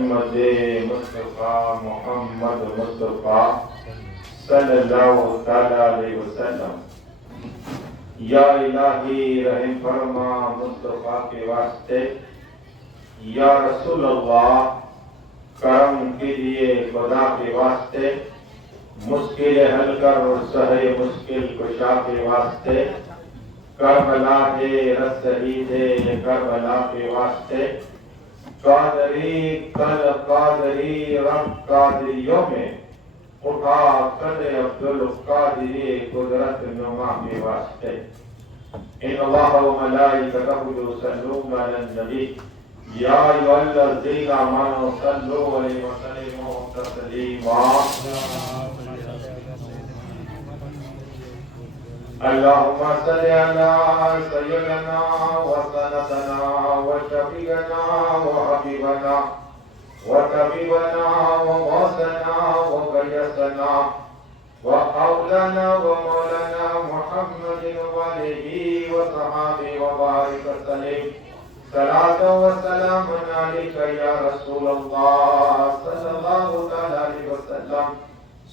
احمد مصطفیٰ محمد مصطفیٰ صلی اللہ تعالی علیہ وسلم۔ یا الہی رحم فرما مصطفیٰ کے واسطے، یا رسول اللہ کرم کیجیے خدا کے واسطے، مشکل حل کر اور سہے مشکل کشا کے واسطے، کربلا ہے رسید کربلا کے واسطے، قادری کل قادری رب قادریوں میں اٹھا قد عبدالقادری قدرت نما کے واسطے۔ ان اللہ و ملائکتہ یصلون علی النبی یا ایھا الذین آمنوا صلوا علیہ وسلموا تسلیما۔ اللہم صل علی سیدنا و سندنا و شفیعنا و حبیبنا و طبیبنا و موسنا و قیسنا و اولانا و مولانا محمد و علیہ و صحابہ و بارک وسلم۔ صلاة و سلام علیک یا رسول اللہ صلی اللہ علیہ وسلم۔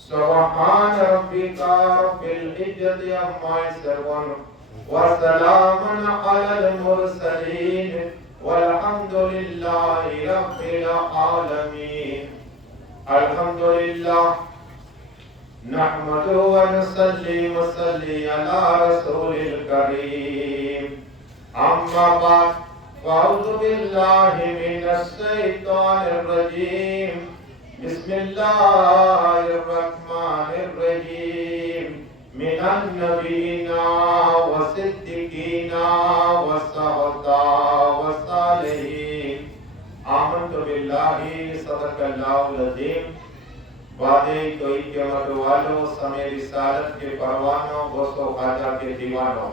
سبحان ربک رب العزت عما یصفون وسلام علی المرسلین والحمد للہ رب العالمین۔ الحمدللہ نحمد و نصلی وصلی علی رسول الکریم۔ اما بعد فاعوذ باللہ من الشیطان الرجیم، بسم اللہ الرحمن الرحیم۔ من النبیین والصدیقین والشہداء والصالحین۔ آمنت باللہ صدق اللہ العظیم۔ وعدے توحید کے مدعوالوں، سمے رسالت کے پروانوں، غوث و خواجہ کے دیوانوں،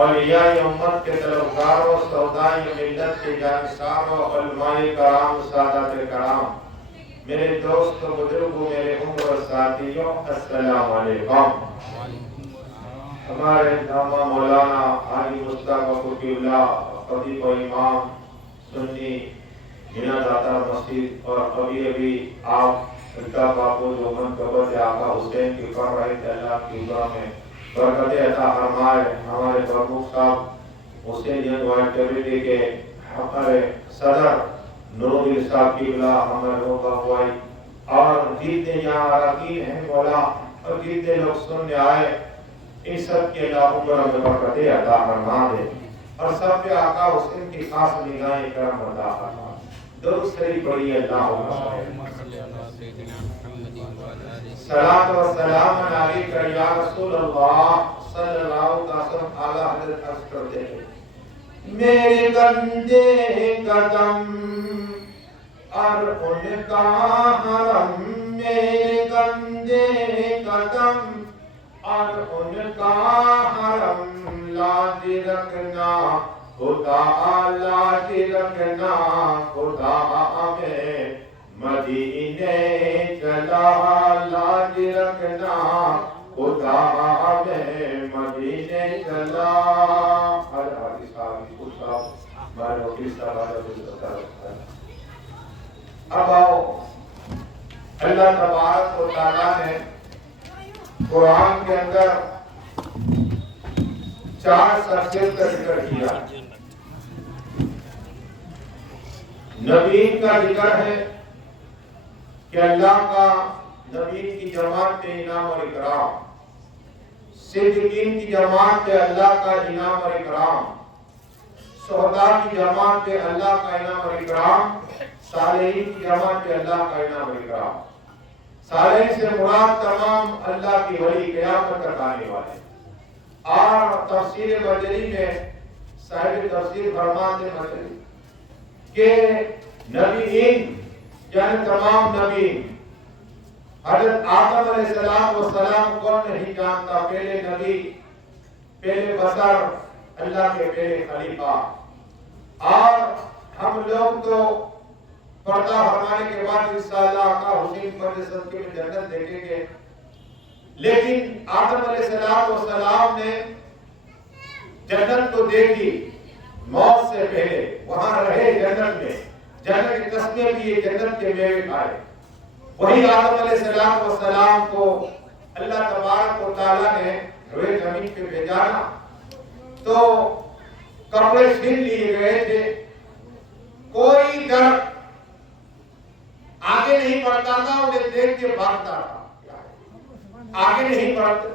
اولیاء امت کے طلبگاروں، سودائی ملت کے جانشاروں، علماء کرام، سادات کرام، میرے دوست و بزرگوں، میرے عمر ساتھیوں، السلام علیکم۔ ہمارے علامہ مولانا حاجی مصطفیٰ فقی اللہ خطیب و امام سنی مینا داتا مسجد، اور ابھی آپ الطاف باپو جو منقبت آقا حسین کی کر رہے تھے، اللہ کی دعا میں برکت عطا فرمائے۔ ہمارے پرمکھ صاحب حسین جنوائٹ کمیٹی کے ہمارے صدر نور صاحب کی بلا ہمارے ہوگا ہوائی، اور جتنے یہاں اراکین ہیں مولا، اور جتنے لوگ سننے آئے، ان سب کے اللہ عمر میں برکت عطا فرما دے، اور سب پہ آقا حسین کی خاص نگاہ کرم عطا فرما۔ درود شریف پڑھیے اللہم صلاۃ و سلام علیک یا رسول اللہ صلی اللہ علیہ وسلم۔ اعلیٰ حضرت عرض کرتے ہیں، میرے گندے قدم اور ان کا حرم، میرے گندے قدم اور ان کا حرم، لاج رکھنا خدا، لاج رکھنا خدا میں مدینے چلا، لاج رکھنا خدا میں مدینے چلا۔ اب آؤ، اللہ تبارک و تعالیٰ نے قرآن کے اندر 4 شخصیت کا ذکر کیا۔ نبیین کا ذکر ہے کہ اللہ کا نبیین کی جماعت پہ انعام اور اکرام، صدیقین کی جماعت پہ اللہ کا انعام اور اکرام، شہداء کی جماعت پہ اللہ کا انعام اور اکرام، صالحین کی جماعت پہ اللہ کا انعام اور اکرام۔ صالحین سے مراد تمام اللہ کی ولی، قیامت تک آنے والے۔ اور تفسیر بجری میں صاحب تفسیر فرماتے ہیں کہ نبیین یعنی تمام نبیین، حضرت آدم علیہ السلام کون نہیں جانتا، پہلے نبی، پہلے بشر، اللہ کے پہلے خلیفہ۔ اور ہم لوگ تو پردہ فرمانے کے بعد انشاءاللہ آقا حسین پر صدقے میں جنت دیکھیں گے، لیکن آدم علیہ السلام نے جنت کو دیکھی موت سے پہلے، وہاں رہے جنت میں، جنت کے قصبے بھی یہ جنت کے میوے کھائے. وہی آدم علیہ السلام کو اللہ تبارک و تعالیٰ نے روئے زمین پہ بھیجا نا تو کپڑے چھین لیے گئے تھے. کوئی درخت آگے نہیں بڑھتا تھا, انہیں دیکھ کے بھاگتا تھا. آگے نہیں بڑھتا,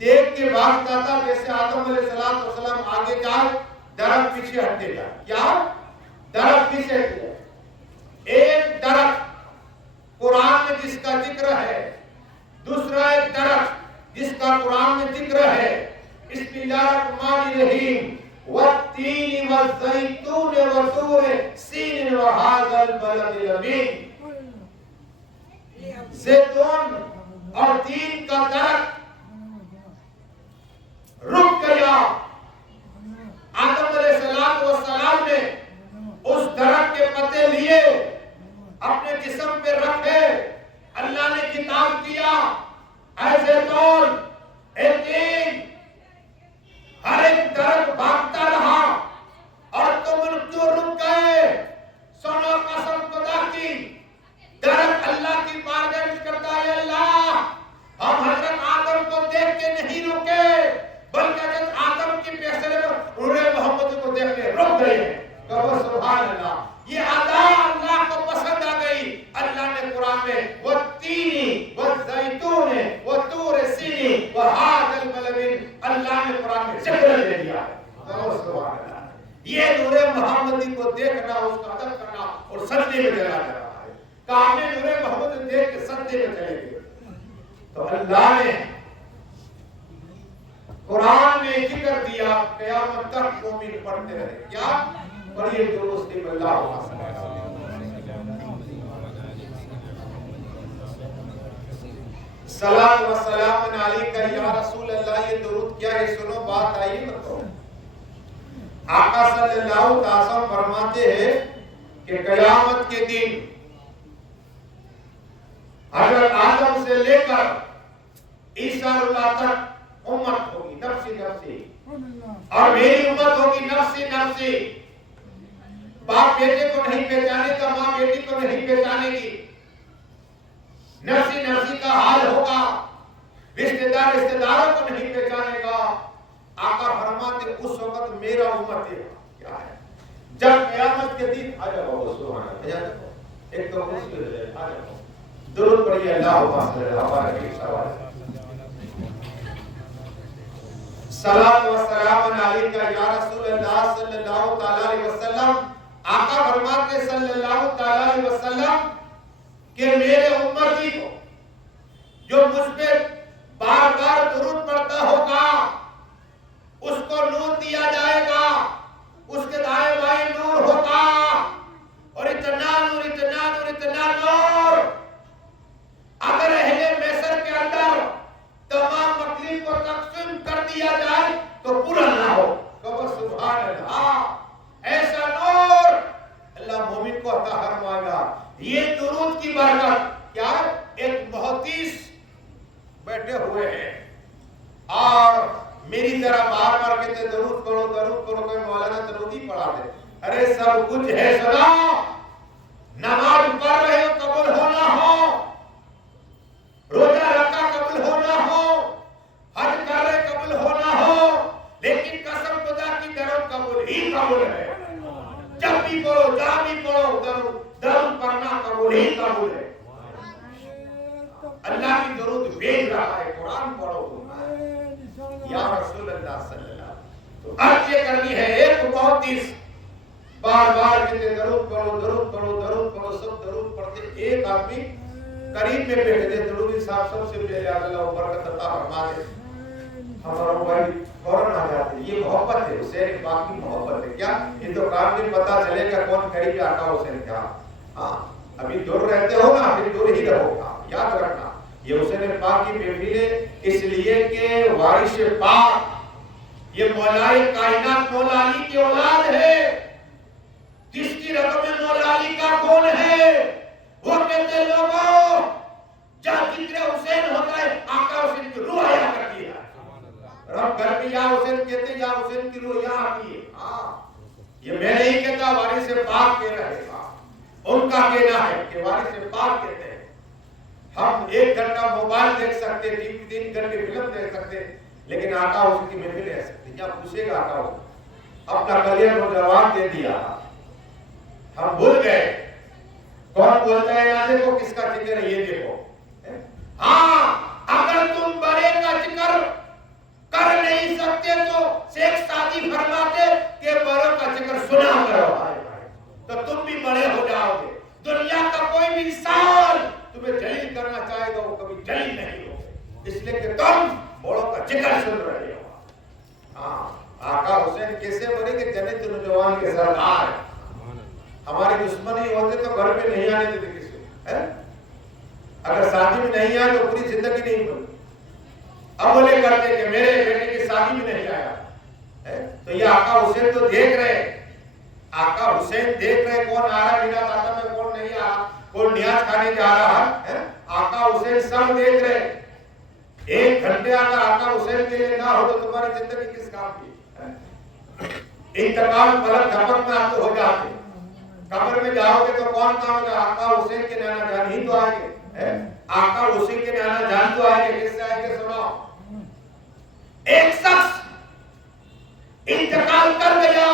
دیکھ کے بھاگتا تھا. جیسے آدم علیہ السلام آگے جائے درخت پیچھے ہٹتے جائے. کیا درخت پیچھے ہٹتے جائے. ایک درخت قرآن میں جس کا ذکر ہے, دوسرا ایک درخت جس کا قرآن میں ذکر ہے. بسم اللہ الرحمن الرحیم والتین والزیتون وطور سین وہذا البلد الامین. زیتون اور تین کا درخت رک گیا. آدم علیہ السلام نے اس درخت کے پتے لیے, اپنے جسم پہ رکھے. اللہ نے خطاب کیا, اے زیتون, اے تین, ہر ایک درخت بھاگتا رہا اور تم کیوں رک گئے؟ سنو قسم خدا کی. درخت اللہ کی بارگاہ کرتا ہے, اللہ ہم حضرت آدم کو دیکھ کے نہیں رکے, بلکہ حضرت آدم کی فیصلے پر روح محمد کو دیکھ کے رک گئے. کہو سبحان اللہ. یہ ادا اللہ کو پسند آ گئی. اللہ نے قرآن میں والتین والزیتون وطور سین وہذا البلد, اللہ نے قرآن میں ذکر دے دیا. کہو سبحان اللہ. یہ نور محمدی کو دیکھنا, اس کا ادب کرنا اور سجدے میں چلا جانا ہے. کامل نور محمد دیکھ کے سجدے میں چلے گئے. تو اللہ نے قرآن میں ذکر دیا, قیامت تک مومن پڑھتے رہے. کیا پڑھیے درود اللہ سلام و سلام علیکہ یا رسول اللہ. یہ درود کیا ہے؟ سنو بات آئی بتاؤ. آقا صلی اللہ علیہ وسلم فرماتے ہیں کہ قیامت کے دن حضرت آدم سے لے کر عیسیٰ اللہ تک امت ہوگی نفسی نفسی, اور میری امت ہوگی نفسی نفسی. باپ بیٹے کو نہیں پہچانے گا, ماں بیٹی کو نہیں پہچانے گی. نفسی نفسی کا حال ہوگا. رشتہ دار رشتہ داروں کو نہیں پہچانے گا. آقا فرماتے اس وقت میرا امت ہے. کیا ہے؟ جب قیامت کے دن آ جاؤ, سبحان اللہ, ایک تو مسلم ہے, آ جاؤ درود پڑھیے اللہم صلی اللہ علیہ وسلم. سلام و سلام علیکہ یا رسول اللہ صلی اللہ تعالی علیہ وسلم. آقا فرماتے صلی اللہ تعالی علیہ وسلم کہ میرے امتی کو جو مجھ پہ بار بار درود پڑھتا ہوگا اس کو نور دیا جائے گا. اس کے دائیں بائیں نور ہوگا, اور اتنا نور اتنا نور اتنا نور. اگر اہل محشر کے اندر تمام مخلوق کو تقسیم کر دیا جائے تو پورا نہ ہو. کہو سبحان اللہ. ایسا نور اللہ مومن کو عطا فرمائے گا. یہ درود کی برکت. کیا ایک محدث بیٹھے ہوئے ہیں اور میری طرح بار بار کہتے درود پڑھو درود پڑھو. کوئی مولانا درود ہی پڑھا دے. ارے سب کچھ ہے سنا. نماز پڑھ رہے ہو قبول ہونا ہو, روزہ رکھا قبول ہونا ہو, حج کر رہے قبول ہونا ہو, لیکن قسم خدا کی درود قبول ہی قبول ہے. جب بھی پڑھو جہاں بھی پڑھو درود پڑھنا قبول ہی قبول ہے. اللہ کی درود بھیج رہا ہے. قرآن پڑھو یا رسول اللہ صلی اللہ. تو عرض یہ کرنی ہے, ایک محدث بار بار کہتے درود پڑھو درود پڑھو درود پڑھو. سب درود پڑھتے. ایک آدمی قریب میں بیٹھے تھے. درود صاحب سب سے پہلے اللہ برکت عطا فرما دے. ہمارا موبائل فوراً آ جاتے. یہ محبت ہے, حسین پاک کی محبت ہے. کیا یہ تو کام نہیں پتا چلے گا کون قریب آقا حسین کیا. ہاں ابھی دور رہتے ہو نا, پھر دور ہی رہو گا. یاد رکھنا یہ حسین پاک کی محفل ہے اس لیے کہ وارث پاک یہ مولائے کائنات مولا علی کی اولاد ہے. جس کی رقم میں مولا علی کا کون ہے؟ وہ کہتے لوگوں جہاں ذکر حسین ہوتا ہے آقا حسین کی روح آیا کرتی ہے. رب گھر میں یا حسین کہتے یا حسین کی روح یہاں آتی ہے. یہ میں نہیں کہتا, وارث پاک کہہ رہے گا. ان کا کہنا ہے کہ وارث پاک کہتے ہیں ہم 1 گھنٹہ موبائل دیکھ سکتے, 3 گھنٹے فلم دیکھ سکتے, لیکن آقا اس کی محفل رہ سکتی. کیا پوچھے گا آقا اس اپنا کلیئر کو جواب دے دیا, ہم بھول گئے. کون بولتا ہے یہاں دیکھو کس کا ذکر ہے, یہ دیکھو. ہاں اگر تم بڑے کا ذکر کر نہیں سکتے تو شیخ سعدی فرماتے کہ بڑوں کا ذکر سنا کرو, تو تم بھی بڑے ہو جاؤ گے. دنیا کا کوئی بھی انسان تمہیں جلیل کرنا چاہے گا وہ کبھی جلیل نہیں ہو, اس لیے کہ تم بڑوں کا ذکر سن رہے ہو. ہاں آقا حسین کیسے بنے کہ جنت نوجوان کے سردار ہیں. ہمارے دشمنی ہوتے تو گھر پہ نہیں آنے دیتے کسی کو, اگر شادی میں نہیں آئے تو پوری زندگی نہیں بنی. اب بولے کرتے کہ میرے بیٹے کی شادی میں نہیں آیا, تو یہ آقا حسین تو دیکھ رہے, آقا حسین دیکھ رہے کون آ رہا ہے میرا دادا میں, کون نہیں آ رہا, کون نیاز کھانے جا رہا ہے. آقا حسین سب دیکھ رہے. 1 گھنٹے آقا حسین کے لیے نہ ہو تو تمہاری زندگی کس کام کی. انتقال پلک جھپک میں آپ کو ہو جاتے, قبر میں جاؤ گے تو کون کام ہوگا, آقا حسین کے نانا جان ہی تو آئیں گے. آقا حسین کے نانا جان تو آئیں گے, کس سے آئیں گے سناؤ. ایک شخص انتقال کر گیا,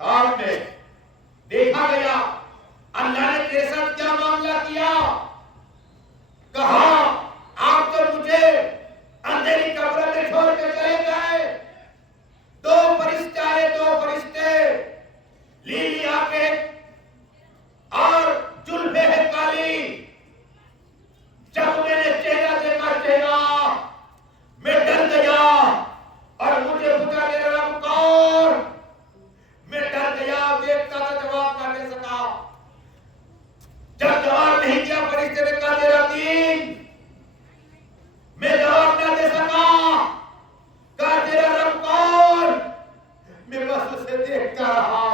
خواب میں دیکھا گیا, اللہ نے تیرے ساتھ کیا معاملہ کیا, کہا آپ تو مجھے اندھیری قبر میں چھوڑ کے چلے گئے. 2 فرشتے آئے, 2 فرشتے لیلی آنکھیں اور جلوے ہے کالی. جب میں نے چہرہ دیکھا چہرہ میں ڈر گیا اور مجھے پوچھا میرا رب کون. میں ڈر گیا, دیکھتا تھا جواب نہ دے سکا. جب جواب نہیں دیا فرشتے نے کہا میرا دین, میں جواب نہ دے سکا. کہا تیرا رب کون. میں بس اسے دیکھتا رہا.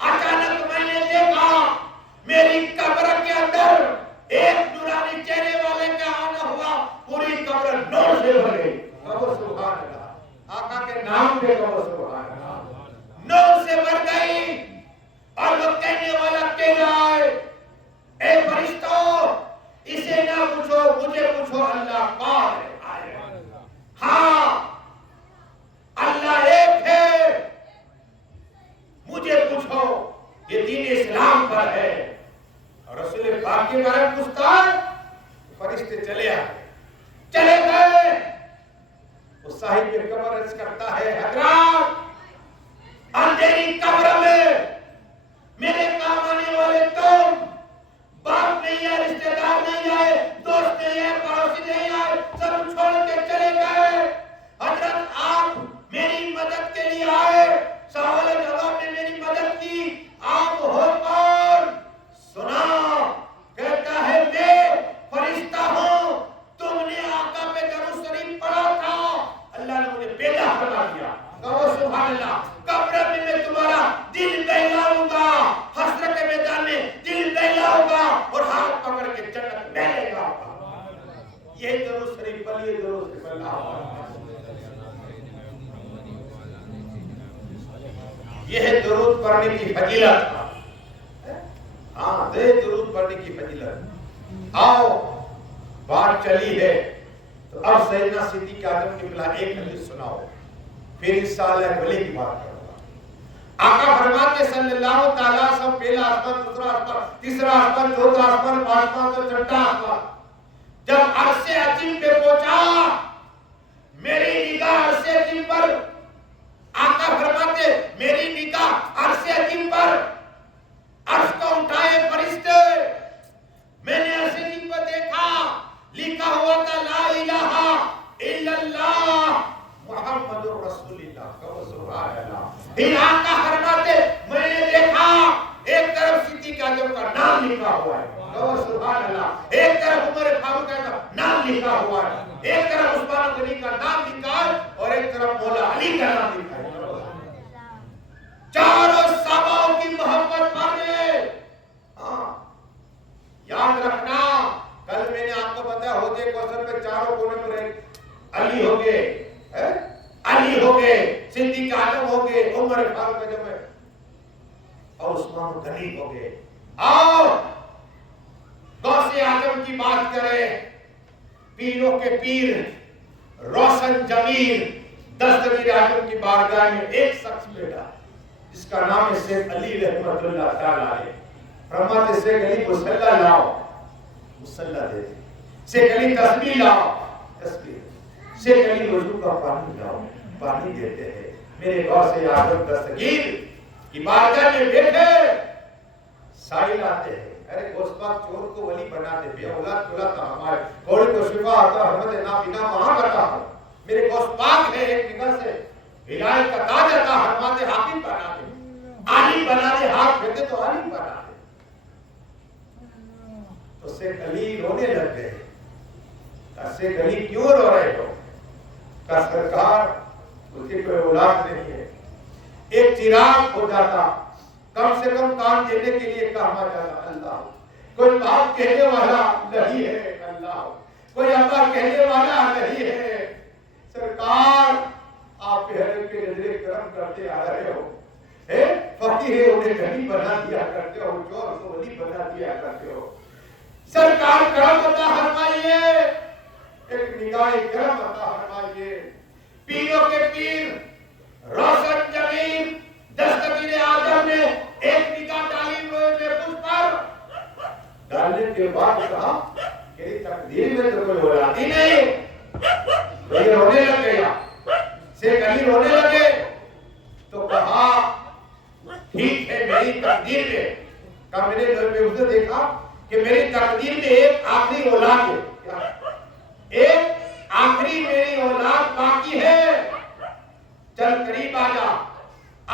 اچانک میں نے دیکھا میری قبر کے اندر ایک نورانی چہرے والے کا آنا ہوا, پوری قبر نور سے بھر گئی. کہو سبحان اللہ. آقا کے نام پہ کہو سبحان اللہ. نور سے بھر گئی اور وہ کہنے والا کہہ رہا ہے اے فرشتوں اسے نہ پوچھو, مجھے پوچھو اللہ کون ہے. ہاں اللہ ایک ہے, مجھے پوچھو یہ دین اسلام پر ہے. اور رسول پاک کے بارے میں پوچھتا ہے, فرشتے چلے گئے. اس صاحب قبر عرض کرتا ہے حضرات اندھیری قبر میں میرے کام آنے والے تم, باپ نہیں آئے, رشتے دار نہیں آئے, دوست نہیں آئے, پڑوسی نہیں آئے, سب چھوڑ کے چلے گئے. حضرت آپ میری مدد کے لیے آئے, سوال جواب میں میری مدد کی, آپ ہو کون. سنا کہتا ہے میں فرشتہ ہوں, تم نے آقا پہ درود شریف پڑھا تھا, اللہ نے مجھے پیدا کروا دیا. کہو سبحان اللہ. قبر میں تمہارا دل بہلاؤں گا, حسرت کے میدان میں دل بہلاؤں گا اور ہاتھ پکڑ کے جنت میں لے جاؤں گا. یہ درود شریف پڑھیے, درود شریف اللہ. یہ ہے درود پڑھنے کی فضیلت. ہاں درود پڑھنے کی فضیلت. آؤ بات چلی ہے تو اب سیدنا صدیق اعظم کی بلا ایک حدیث سناؤ, پھر انشاءاللہ ولی کی بات کروں گا. آقا فرماتے صلی اللہ تعالی وسلم پہلا آسمان, دوسرا آسمان, تیسرا آسمان, چوتھا آسمان, پانچواں تو چھٹا آسمان. جب عرش عظیم پہ پہنچا میری نگاہ عرش عظیم پر, آقا فرماتے میری نگاہ عرش عظیم پر, عرش کو اٹھائے فرشتے, میں نے عرش عظیم پر دیکھا لکھا ہوا تھا لا الہ الا اللہ محمد رسول اللہ. کہو سبحان اللہ. پھر آقا فرماتے میں نے دیکھا ایک طرف صدیق اعظم کا نام لکھا ہوا ہے. کہو سبحان اللہ. ایک طرف عمر فاروق کا نام لکھا ہوا ہے, ایک طرف عثمان غنی کا نام لکھا ہے اور ایک طرف مولا علی کا نام لکھا ہے. چاروں صحابہ کی محبت پانے. ہاں یاد رکھنا, کل میں نے آپ کو بتایا ہوتے کوثر پہ چاروں کونے پر علی ہو گئے, علی ہو گئے, صدیق اعظم ہو گئے, عمر فاروق اعظم اور عثمان غنی شہید ہو گئے. آؤ غوث اعظم کی بات کریں. پیروں کے پیر روشن جمیل دستگیر اعظم کی بارگاہ میں ایک شخص بیٹھا جس کا نام ہے شیخ علی رحمت اللہ تعالی علیہ. فرماتے شیخ علی مصلی لاؤ, مصلی دے دے. شیخ علی تسبیح لاؤ, تسبیح. شیخ علی وضو کا پانی لاؤ, پانی دیتے ہیں. میرے غوث اعظم دستگیر کی بارگاہ میں بیٹھے سائل آتے ہیں. ارے غوث پاک چور کو ولی بنا دے, بے اولاد کھلا تھا ہمارے گھوڑے کو شفا آتا حرمت نابینا وہاں کرتا ہوں. میرے غوث پاک ہے ایک نگاہ سے ہدایت کا تاج عطا فرماتے, حاکم بنا دے, عالم بنا دے, ہاتھ پھیرتے تو عالم بنا دے. تو شیخ علی رونے لگ گئے. شیخ علی کیوں رو رہے ہو؟ کہ سرکار اس کی کوئی اولاد نہیں ہے. ایک چراغ ہو جاتا کم سے کم کام دینے کے لیے کہا جاتا اللہ. کوئی باپ کہنے والا نہیں ہے اللہ, کوئی ابا کہنے والا نہیں ہے. سرکار آپ پہلے کے نظر کرم کرتے آ رہے ہو. فقیر ہے انہیں غنی بنا دیا کرتے ہو, چور کو ولی بنا دیا کرتے ہو. سرکار کرم عطا فرمائیے, ایک نگاہ کرم عطا فرمائیے. پیروں کے پیر روشن جمیل دستگیر اعظم نے ایک نگاہ ڈالی روئے محفوظ پر. ڈالنے کے بعد کہا کہ تقدیر میں تو کوئی اولاد ہی نہیں. یہ رونے لگ گیا. شیخ علی رونے لگے تو کہا ٹھیک ہے میری تقدیر میں. کہا میں نے اسے دیکھا کہ میری تقدیر میں ایک آخری اولاد ہے, ایک آخری میری اولاد باقی ہے. چل قریب آ جا,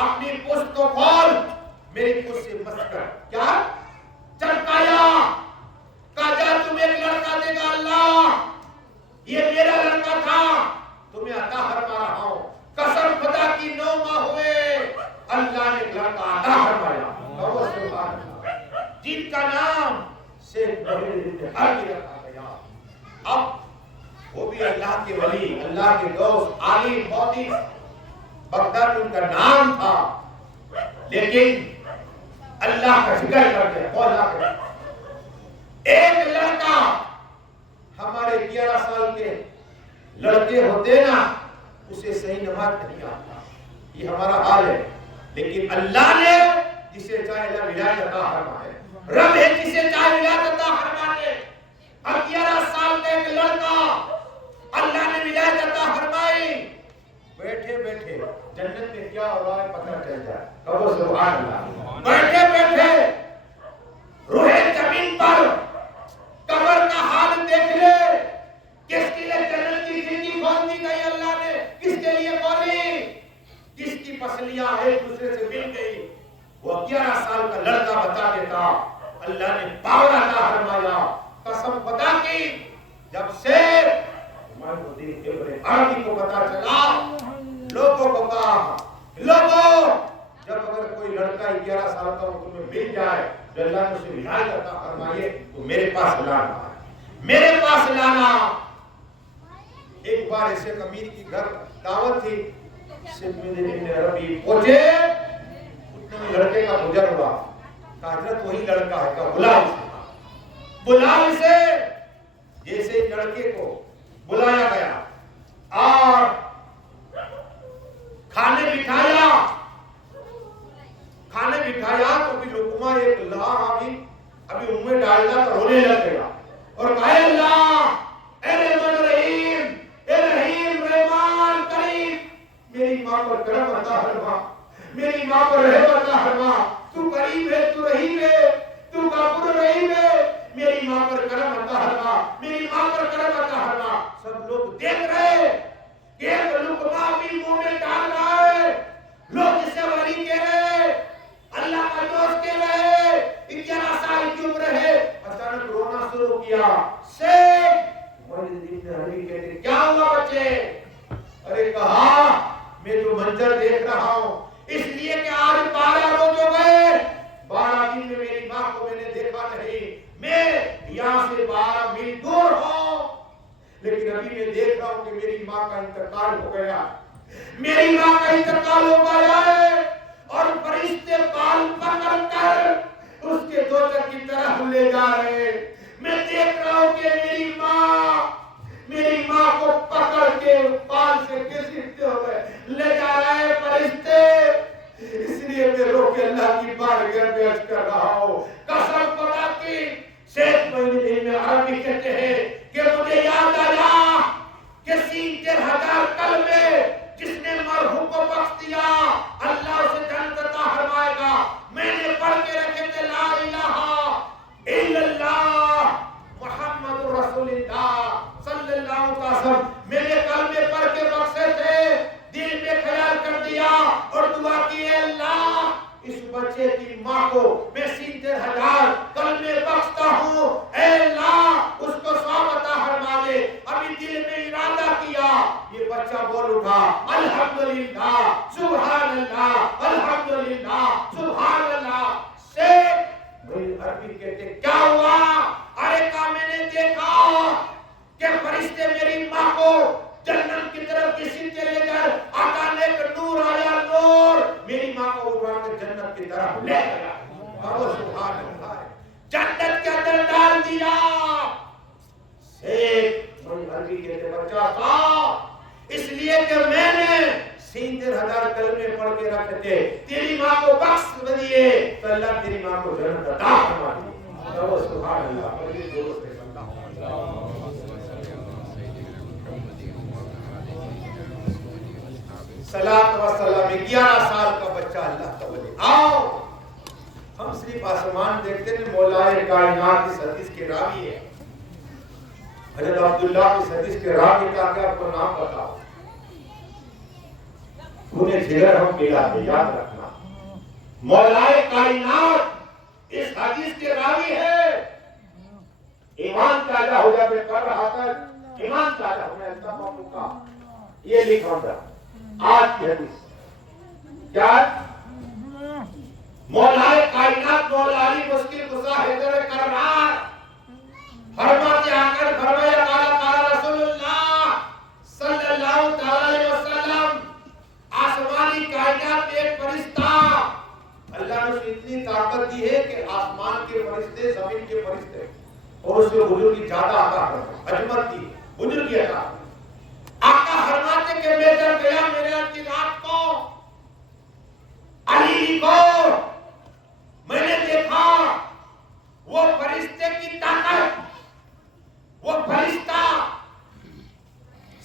اپنی پشت کو کھول, میری پشت سے مس کر. کیا چمکایا, کہا جا تم ایک لڑکا دے گا اللہ, یہ میرا لڑکا تھا, تمہیں عطا فرما رہا ہوں. قسم خدا کی 9 ماہ ہوئے اللہ نے لڑکا عطا فرمایا. جن کا نام شیخ بہر حاجی رکھا گیا. اب وہ بھی اللہ کے ولی, اللہ کے دوست, عالم, موتی. بغداد ان کا نام تھا, لیکن اللہ کا فکر کرتے ہیں. ایک لڑکا, ہمارے 11 سال کے لڑکے ہوتے نا, اسے صحیح نماز نہیں آتا. یہ ہمارا حال ہے. لیکن اللہ نے جسے چاہے ولایت عطا فرمائے, رب ہے جسے چاہے ولایت عطا فرمائے. اب 11 سال کا ایک لڑکا اللہ نے ولایت عطا فرمائی. بیٹھے بیٹھے جنت میں کیا ہو رہا ہے پتہ چل جائے. کہو سبحان اللہ. بیٹھے بیٹھے روح زمین پر قبر کا حال دیکھ لے. کس کے لیے جنت کی کھڑکی کھول دی گئی اللہ نے, کس کے لیے کھولی؟ جس کی پسلیاں ایک دوسرے سے مل گئی. وہ 11 سال کا لڑکا بتا دیتا, اللہ نے پاور عطا فرمایا. قسم خدا کی جب سے معین ابن عربی کو پتا چلا, لوگوں کو کہا لوگوں جب اگر کوئی لڑکا 11 سال کا تمہیں مل جائے جو اللہ نے اسے ولایت عطا فرمائے تو میرے پاس لانا, میرے پاس لانا. ایک بار ایسے امیر کی گھر دعوت تھی, ابن عربی پہنچے, اتنے میں لڑکے کا گزر ہوا. کہا حضرت وہی لڑکا ہے, کہا بلا اسے, بلا اسے. جیسے لڑکے کو بلایا گیا اور کھانے بٹھایا تو بھی لقمہ ایک ابھی منہ میں ڈالنا تو رونے لگ گیا اور کہا اے اللہ, اے رحمان رحیم, اے رحیم رحمان کریم, میری ماں پر کرم عطا فرما, میری ماں پر رحم عطا فرما. تو کریم ہے, تو رحیم ہے, تو غفور رحیم ہے, میری ماں پر کرم عطا فرما, میری ماں پر کرم عطا فرما. سب لوگ دیکھ رہے کہ ایک لقمہ بھی منہ میں ڈال رہا ہے, لوگ اسے ولی کہہ رہے, اللہ کا دوست کہہ رہے, 11 سال کی عمر ہے. اچانک رونا شروع کیا. شیخ ابن عربی کہتے کیا ہوا بچے؟ ارے کہا میں جو منظر دیکھ رہا ہوں اس لیے کہ آج 12 روز ہو گئے, 12 دن میں میری ماں کو میں نے دیکھا نہیں. میں یہاں سے 12 میل دور ہوں, لیکن ابھی میں دیکھ رہا ہوں کہ میری ماں کا انتقال ہو گیا, میری ماں کا انتقال ہو گیا ہے. اور فرشتے بال پکڑ کر لے جا رہے ہیں. میں دیکھ رہا ہوں کہ میری ماں کو پکڑ کے پال سے گھسیٹتے ہوئے لے جا رہے ہیں فرشتے. اس لیے میں رو کے اللہ کی بارگاہ میں عرض کر رہا ہوں قسم خدا کی. شیخ معین عربی کہتے ہیں کہ مجھے یاد آیا کہ 3,000 کلمے جس نے مرحوم کو بخش دیا اللہ اسے جنت عطا فرمائے گا. میں نے پڑھ کے رکھے تھے لا الہ الا اللہ محمد رسول اللہ صلی اللہ علیہ وسلم. میں نے کلمے پڑھ کے بخشے تھے, دل میں خیال کر دیا اور دعا کی ہے اللہ اس بچے کی ماں کو میں 3,000 کلمے بخشتا ہوں, اے اللہ اس کو ثواب عطا فرما دے. ابھی دل میں ارادہ کیا, یہ بچہ بول اٹھا الحمدللہ سبحان اللہ الحمدللہ سبحان اللہ. شیخ عربی کہتے کیا ہوا؟ ارے کہا میں نے دیکھا کہ فرشتے میری ماں کو جنت کی طرف گھسیٹتے لے کر آقا نے ایک نور آیا, نور میری ماں کو اٹھا کر جنت کی طرف لے گیا. سبحان اللہ, جنت کے اندر ڈال دیا. شیخ عربی کہتے بچہ تھا اس لیے کہ میں نے 3,000 کلمے پڑھ کے رکھے تھے, تیری ماں کو بخش دیے تو اللہ تیری ماں کو جنت عطا فرما دی. سبحان اللہ. صلاۃ و سلام. 11 سال کا بچہ اللہ کا ولی. آؤ ہم صرف آسمان دیکھتے ہیں, مولا کائنات اس حدیث کے راوی ہے حضرت عبداللہ اس حدیث کے راوی کا کہ آپ کو نام بتاؤ, انہیں جگر ہم ملا دے, یاد رکھنا. مولا کائنات اس حدیث کے راوی ہے. ایمان تازہ ہو جائے, میں کر رہا تھا ایمان تازہ ہونے اللہ محمد کا یہ لکھا تھا آج کی حدیث. کیا مولا کائنات مولا علی مشکل گزا حیدر کرار فرماتے آ کر فرمایا قال رسول اللہ صلی اللہ علیہ وسلم آسمانی کائنات میں ایک فرشتہ اللہ نے اسے اتنی طاقت دی ہے کہ آسمان کے فرشتے زمین کے فرشتے اور اس کو بزرگی زیادہ عطا کرتا, عظمت کی بزرگی عطا. آقا فرماتے کہ میں جب گیا میرے کی رات کو علی کو میں نے دیکھا وہ فرشتے کی طاقت, وہ فرشتہ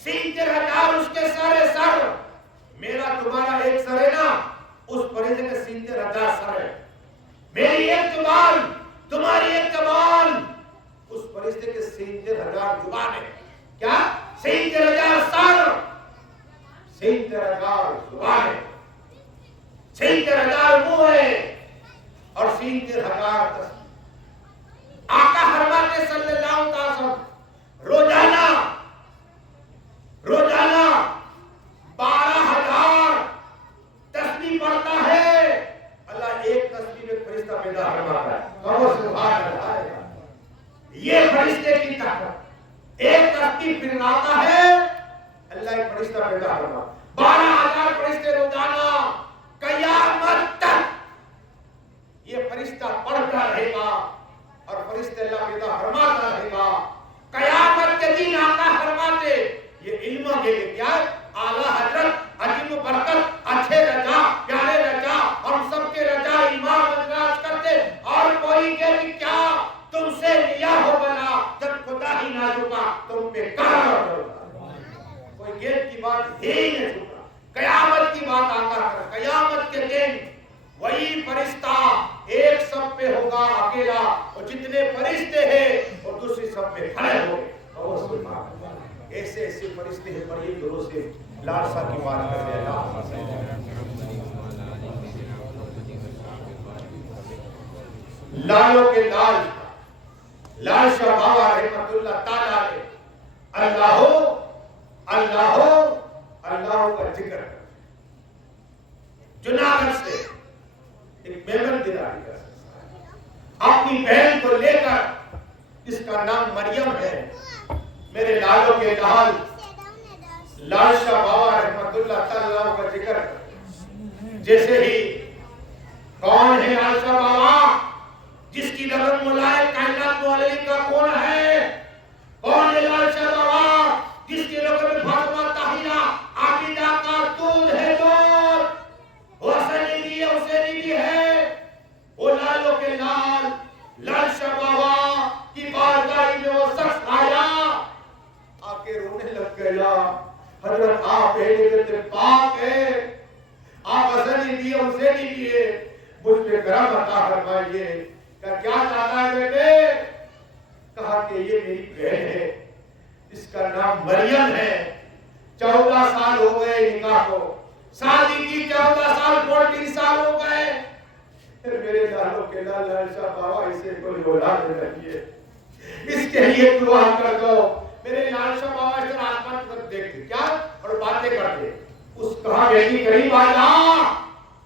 3,000 اس کے سر, میرا تمہارا ایک سر ہے نا, اس فرشتے کے 3,000 سر ہے. میری ایک زبان تمہاری ایک زبان, اس فرشتے کے 3,000 زبان ہے. کیا 3,000 سر, 3,000 زبان ہے, 3,000 منہ ہے اور 3,000 آقا فرماتے صلی اللہ علیہ وسلم روزانہ 12,000 تسبیح پڑھتا ہے. اللہ ایک تسبیح میں فرشتہ پیدا فرماتا ہے. کہو سبحان اللہ. یہ فرشتے کی طاقت, ایک تسبیح پھرلاتا ہے اللہ ایک فرشتہ پیدا فرماتا. 12,000 فرشتے روزانہ قیامت تک یہ فرشتہ پڑھتا رہے گا اور فرشتے اللہ پیدا فرماتا رہے گا. قیامت کے دن آقا فرماتے یہ علم کے لیے کیا اعلیٰ حضرت عظیم برکت اچھے رجا پیارے رجا ہم سب کے رجا امام مدراس کرتے اور کوئی کہ کیا تم سے لیا ہو بنا جب خدا ہی نہ جھکا تم پہ قرار ہوگا. کوئی گیٹ کی بات ہی نہیں جھکا. قیامت کی بات آقا کر, قیامت کے دن وہی فرشتہ ایک صف پہ ہوگا اکیلا اور جتنے فرشتے ہیں اور دوسری صف پہ کھڑے ہوں گے. ایسے ایسے فرشتے ہیں پر یہ دوروں سے لارسا کی بات کرتے ہیں. لالوں کے لال شاہ بابا رحمت اللہ تعالیٰ نے اللہ کا ذکر جناگڑھ سے ایک میمن دلائی ہے اپنی بہن کو لے کر, اس کا نام مریم ہے. میرے لالوں کے لال شاہ بابا رحمت اللہ تعالیٰ کا ذکر جیسے ہی کون ہے لال شاہ بابا جس کی لگن ملائے کرم عطا فرمائیے. کہا کیا چاہتا ہے بیٹے؟ کہا کہ یہ میری بہن ہے، اس کا نام مریم ہے، 14 سال ہو گئے نکاح کو، شادی کی 14 سال 14 سال ہو گئے. پھر میرے لالوں کے لال شاہ بابا اسے کوئی اولاد نہیں ہے، اس کے لیے دعا کر دو. میرے لال شاہ بابا اس طرح آسمان کی طرف دیکھتے کیا اور باتیں کرتے. اس کہا بیٹی کریم آ جا،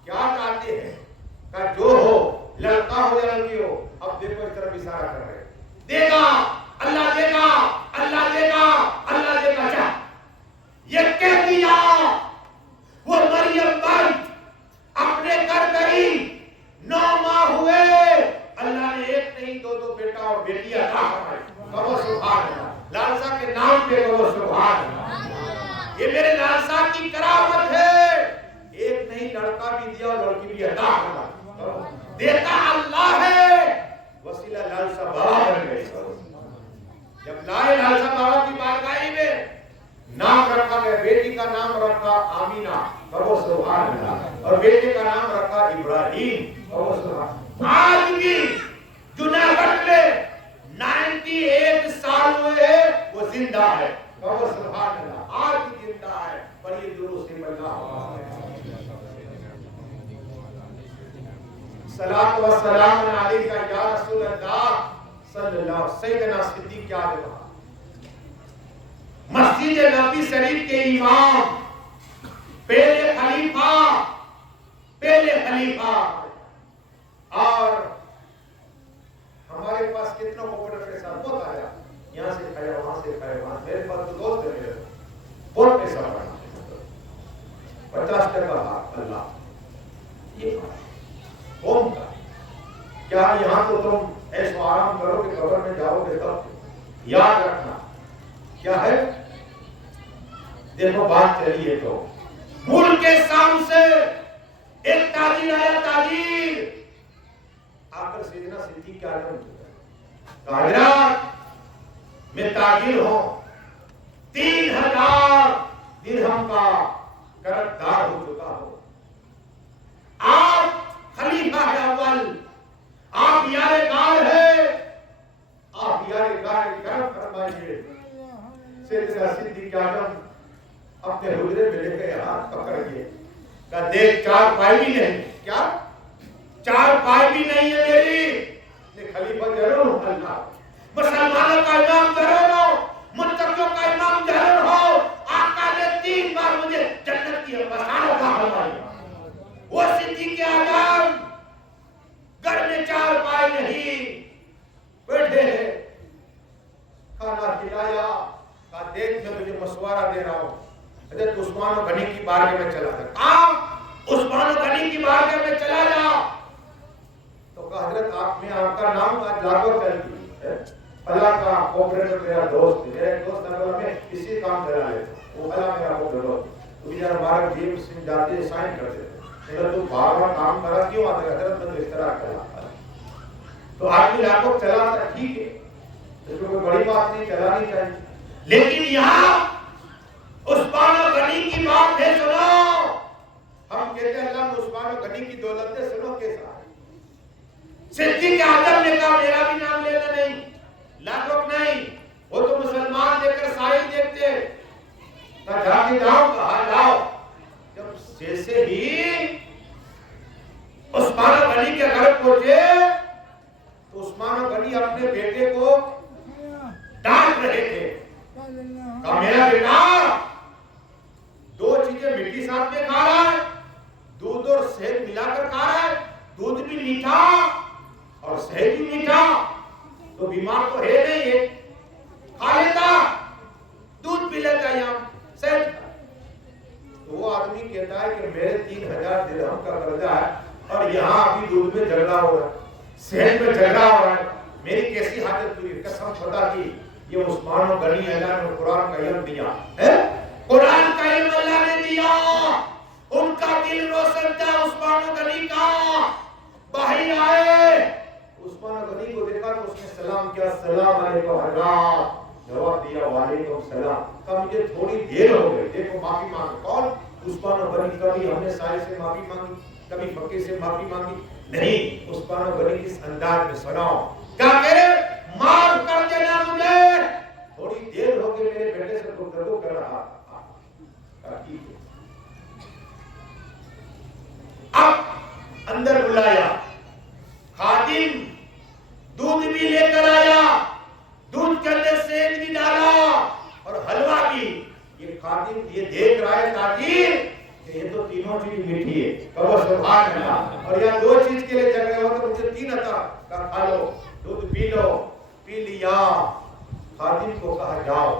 کیا چاہتے ہیں؟ کہا جو ہو، لڑکا ہو یا لڑکی ہو. اب دیکھو اس طرف اشارہ کر رہے، دے گا اللہ، دے گا اللہ، دے گا اللہ، دے گا. جا یہ کہہ دیا، وہ مریم بن اپنے گھر گئی. 9 ماہ ہوئے، اللہ نے ایک نہیں دو بیٹا اور بیٹی عطا فرمائی. کہو سبحان اللہ. لالسا کے نام پہ کہو سبحان اللہ. یہ میرے لالسا کی کرامت ہے، ایک نہیں لڑکا بھی دیا اور لڑکی بھی عطا فرمائی. دیتا اللہ ہے. وسیلہ لالسا بابا بن گئے. جب لائے لالسا بابا کی بارگاہ میں، نام رکھا گیا، بیٹی کا نام رکھا آمینہ، کہو سبحان اللہ، اور بیٹے کا نام رکھا ابراہیم، کہو سبحان. آج بھی جناگڑھ میں 98 سال ہوئے ہیں، وہ زندہ ہے، کہو سبحان اللہ. آج بھی زندہ ہے. پڑھیے درود سے اللہ صلاۃ و سلام علیک یا رسول اللہ صلی اللہ. سیدنا صدیق کیا ہے؟ مسجد نبی شریف کے امام، پہلے خلیفہ. اور ہمارے پاس کتنا کمپیوٹر کے ساتھ بہت آیا، یہاں سے کھایا وہاں سے کھایا وہاں. میرے پاس تو دوست ہے میرے، بہت پیسہ پڑا، 50% اللہ. یہ قوم کا کیا یہاں تو تم ایسو آرام کرو کہ قبر میں جاؤ گے تب. یاد رکھنا کیا ہے. دیکھو بات چلیے تو ملک کے شام سے ایک تاجر آیا. تاجر آ کر سیدنا صدیق کیا کہا، حضرت میں تاجر ہوں، 3000 درہم کا قرضدار ہو چکا ہوں. آپ خلیفہ ہے اول، آپ یار گار ہے، آپ یار گار کرم فرمائیے. سیدنا صدیق اعظم اپنے حجرے میں لے گئے، ہاتھ پکڑیے. کہا دیکھ 4 پائی بھی نہیں. کیا 4 پائی بھی نہیں ہے میری؟ یہ خلیفہ ضرور ہوں اللہ، مسلمانوں کا امام ضرور ہو، متقیوں کا امام ضرور ہو. آقا نے 3 بار مجھے جنت کی بشارت فرمائی. وہ صدیق اعظم گھر میں 4 پائی نہیں، بیٹھے ہیں، کھانا کھلایا. کہا دیکھ میں تجھے مشورہ دے رہا ہوں، حضرت عثمان غنی کی بارگاہ میں چلا جا. کہا عثمان غنی کی بارگاہ میں چلا جا. تو کہا حضرت آپ کا نام جاگو چلتی فلاں کا کوپریٹر میرا دوست ہے، میرا ایک دوست نگلا میں اسی کام چلا لیتا، وہ فلاں میرا کوپریٹر. تو بھی جب ہمارے جیب سے جاتے سائن کرتے تھے، تو بار بار کام کرا کیوں آتا ہے؟ حضرت میں تو اس طرح کرا. تو آدمی لاکھوں چلاتا ٹھیک ہے، اس میں کوئی بڑی بات نہیں، چلانی چاہیے. لیکن یہاں عثمان غنی کی بات ہے، سنو. ہم کہتے ہیں اللہ نے عثمان غنی کی دولت ہے، سنو کیسا ہے. صدیق اعظم نے کہا میرا بھی نام لینا نہیں، لاکھ نہیں، وہ تو مسلمان دیکھ کر ساحل دیکھتے. کہا جا کے جاؤ. کہا جاؤ. جب جیسے ہی عثمان غنی کے گھر پہنچے تو عثمان غنی اپنے بیٹے کو ڈانٹ رہے تھے. کہا میرا بیٹا 2 چیزیں میٹھی ساتھ میں کھا رہا ہے، دودھ اور شہد ملا کر کھا رہا ہے. دودھ بھی میٹھا اور شہد بھی میٹھا، تو بیمار تو ہے نہیں ہے، کھا لیتا، دودھ پی لیتا یا شہد. تو وہ آدمی کہتا ہے کہ میرے 3000 درہم کا قرضہ ہے اور یہاں ابھی دودھ میں جھگڑا ہو رہا ہے، شہد میں جھگڑا ہو رہا ہے، میری کیسی حاجت ہوئی. قسم خدا کی یہ عثمان غنی اللہ نے قرآن کا علم دیا ہے، قرآن کا علم اللہ نے دیا. ان کا دل روشن تھا عثمان غنی کا. باہر آئے، عثمان غنی کو دیکھا تو اس نے سلام کیا، السلام علیکم حضرات. جواب دیا وعلیکم السلام. کہا مجھے تھوڑی دیر ہو گئی، دیکھو معافی مانگ. کون؟ عثمان غنی. کبھی ہم نے سائے سے معافی مانگی، کبھی فقیر سے معافی مانگی، نہیں، عثمان غنی کس انداز میں سناؤ، کیا کہہ رہے؟ معاف کر دینا مجھے، تھوڑی دیر ہو گئی میرے بیٹے سے گفتگو کر رہا تھا. ٹھیک ہے. اب اندر بلایا، خادم دودھ بھی لے کر آیا، دودھ کے اندر سینگ بھی ڈالا اور حلوہ بھی. یہ خادم یہ دیکھ رہا ہے تاجر کہ یہ تو تینوں چیز میٹھی ہے، کہو سبحان اللہ. اور یہاں دو چیز کے لیے جگ رہے ہو تو مجھے تین عطا کر، کھا لو، دودھ پی لو. پی لیا. خادم کو کہا جاؤ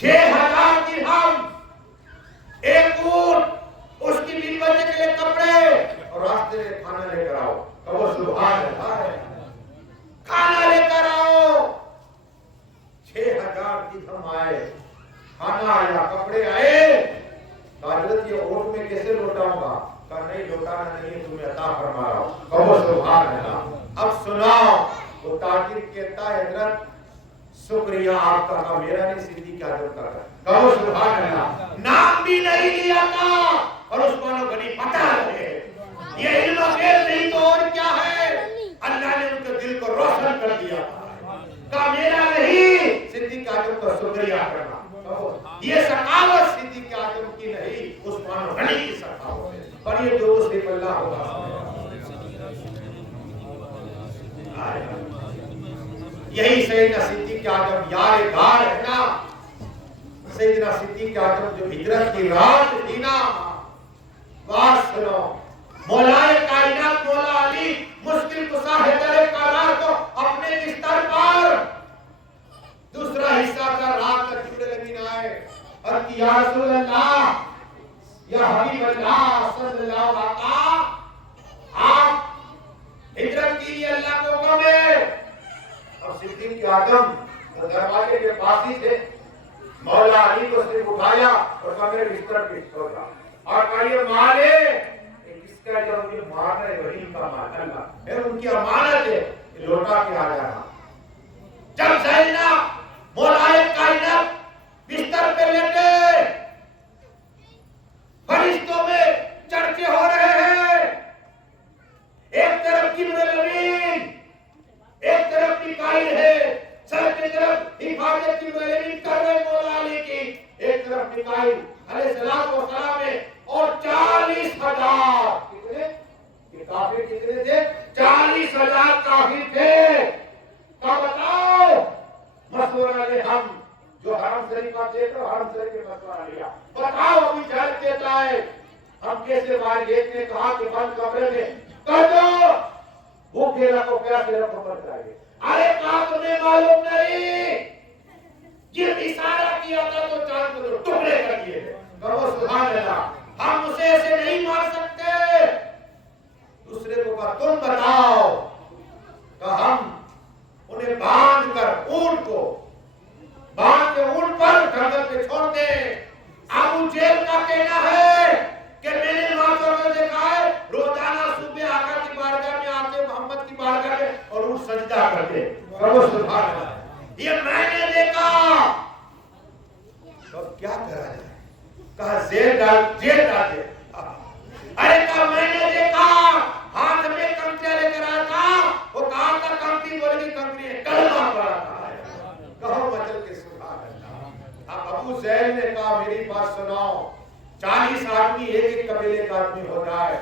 6000 درہم، ایک اونٹ، اس کی بیوی بچے کے لیے کپڑے اور راستے میں کھانا لے کر آؤ. کہو سبحان اللہ. کھانا لے کر آؤ. 6000 درہم آئے، کھانا آیا، کپڑے آئے. حضرت یہ اونٹ میں کیسے لوٹاؤں گا؟ کہا نہیں، لوٹانا نہیں، تمہیں عطا فرما رہا ہوں. کہو سبحان اللہ. اب سناؤ. وہ تاجر کہتا ہے حضرت شکریہ آپ کا، کہا میرا نہیں، صدیق اعظم کا. کہو سبحان اللہ. نام بھی نہیں لیا تھا اور عثمان غنی پتہ لگے یہ علم غیب نہیں تو اور کیا ہے. اللہ نے ان کے دل کو روشن کر دیا. کہا میرا نہیں، صدیق اعظم کا شکریہ کرنا. یہ سخاوت صدیق اعظم کی نہیں، عثمان غنی کی سخاوت ہے. پر یہ جو صرف اللہ ہوگا. یہی سیدنا صدیق اعظم یار غار ہے نا. سیدنا صدیق اعظم جو ہجرت کی رات تھی نا، بات سنو. مولا کائنات مولا علی مشکل کشا حیدر کارار کو اپنے بستر پر دوسرا حصہ کا رات کا جبرائیل امین آئے اور کہ یا رسول اللہ، یا حبیب اللہ صلی اللہ علیہ وسلم، آپ ہجرت کی اللہ کو حکم ہے. اور صدیق اعظم دروازے کے پاس ہی تھے. مولا علی کو صرف اٹھایا اور کہا میرے بستر پہ سو جا اور کہا یہ مال ہے، کس کا جو مجھے مارنا ہے وہی کا مال. اللہ پھر ان کی امانت ہے، لوٹا کے آ جانا. جب سیدنا مولا کائنات بستر پہ لیٹے، فرشتوں میں چرچے ہو رہے ہیں. ایک طرف جبرائیل امین، ایک طرف میکائیل ہے، سر کی طرف حفاظت جبرائیل امین کر رہے مولا علی کی، ایک طرف میکائیل علیہ السلام ہے. اور 40,000 کتنے؟ یہ کافر کتنے تھے؟ 40,000 کافر تھے. کہا بتاؤ مشورہ لے، ہم جو حرم شریف کا دیکھ رہے حرم شریف کے مشورہ لیا، بتاؤ ابھی جہل کہتا ہے ہم کیسے باہر. ایک نے کہا کہ بند کمرے میں کر دو، بھوکے رکھو پیاسے رکھو مر جائے. ارے کہا تمہیں معلوم نہیں، جب اشارہ کیا تھا تو چاند کو ٹکڑے کر دیے. کہو سبحان اللہ. ہم اسے ایسے نہیں مار سکتے. دوسرے کو کہا تم بتاؤ. کہا ہم انہیں باندھ کر اونٹ کو باندھ کے اونٹ پر جنگل پہ چھوڑ دیں. ابو جہل کا کہنا ہے کہ میں نے ماتوں میں دیکھا ہے روزانہ صبح آقا کی بارگاہ میں آتے، محمد کی بارگاہ میں، اور اونٹ سجدہ کرتے. کہو سبحان اللہ. یہ میں نے دیکھا. تو کیا کرا جائے؟ کہا زیر ڈال دے. ارے کہا میں نے دیکھا، ہاتھ میں کنکریاں لے کر آیا تھا. وہ کہا تھا کنکری، بولے گی کنکری ہے، کلمہ پڑا تھا. کہو مچل کے سبحان اللہ. اب ابو جہل نے کہا میری بات سناؤ، 40 آدمی ایک قبیلے کا آدمی ہو جائے،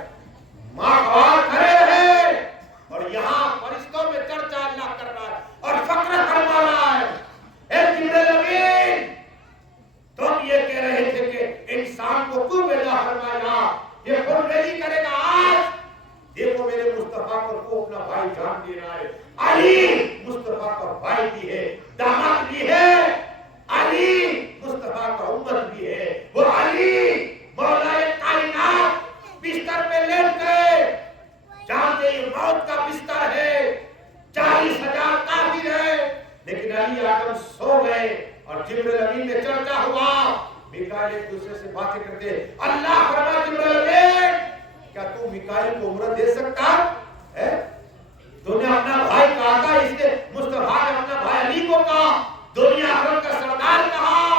ماں باپ کھڑے رہے اور یہاں فرشتوں میں چرچا اللہ کر رہا ہے اور فقر فرما رہا ہے. اے جبرائیل امین، تم یہ کہہ رہے تھے کہ انسان کو کیوں پیدا فرمایا، یہ خود نہیں کرے گا. آج دیکھو میرے مصطفیٰ کو اپنا بھائی جان دے رہا ہے. علی مصطفیٰ کا بھائی بھی ہے، داماد بھی ہے. علی مصطفیٰ کا امت بھی ہے. وہ علی مولا کائنات بستر پہ لیٹ گئے، جانتے یہ موت کا بستر ہے، 40,000 کافر ہے، لیکن علی اعظم سو گئے. اور جبرائیل امین میں چرچا ہوا. میکائیل ایک دوسرے سے باتیں کرتے. اللہ فرما جبرائیل امین، کیا تو میکائیل کو عمرت دے سکتا ہے؟ تو نے اپنا بھائی کہا تھا، اس نے مصطفیٰ نے اپنا بھائی علی کو کہا، دنیا بھر کا سردار کہا،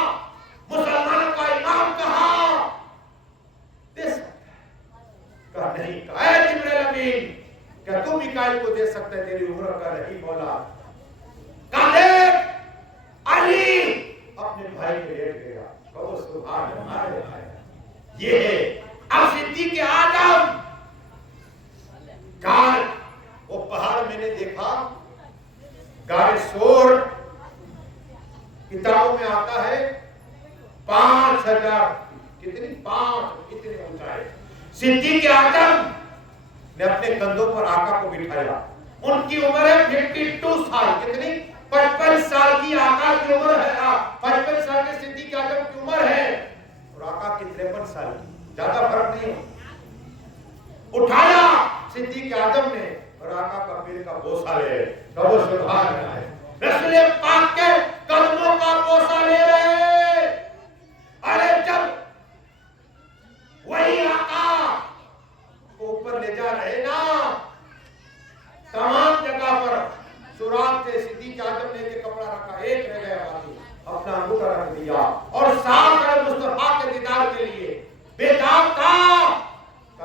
مسلمانوں کا امام کہا، دے سکتا ہے؟ کہا نہیں. کہا اے جبرائیل امین، تیری عمر کا نہیں مولا. کہا علی اپنے بھائی کے لیٹ گیا. کہو سبحان اللہ. یہ ہے اب صدیق اعظم. گار وہ پہاڑ میں نے دیکھا, گار سور کتابوں میں آتا ہے 5000 کتنی 5 اتنے اونچائی. صدیق اعظم نے اپنے کندھوں پر آقا کو بٹھایا. ان کی عمر ہے 52 سال. کتنی 55 سال کی آقا کی عمر ہے, 55 سال کے صدیق اعظم کی عمر ہے, اور آقا کی 53 سال کی. زیادہ فرق نہیں ہے. اٹھایا صدیق اعظم نے اور آقا کا پیر کا بوسہ لے. کہو سبحان اللہ. رسول پاک کے قدموں کا بوسہ لے رہے. ارے جب وہی آقا کو اوپر لے جا رہے نا, تمام جگہ پر سوراخ سے صدیق اعظم نے ایک کپڑا رکھا, ایک رہ گیا باقی, اپنا انگوٹھا رکھ دیا اور صاف ہے مصطفیٰ کے دیدار کے لیے بیدار تھا.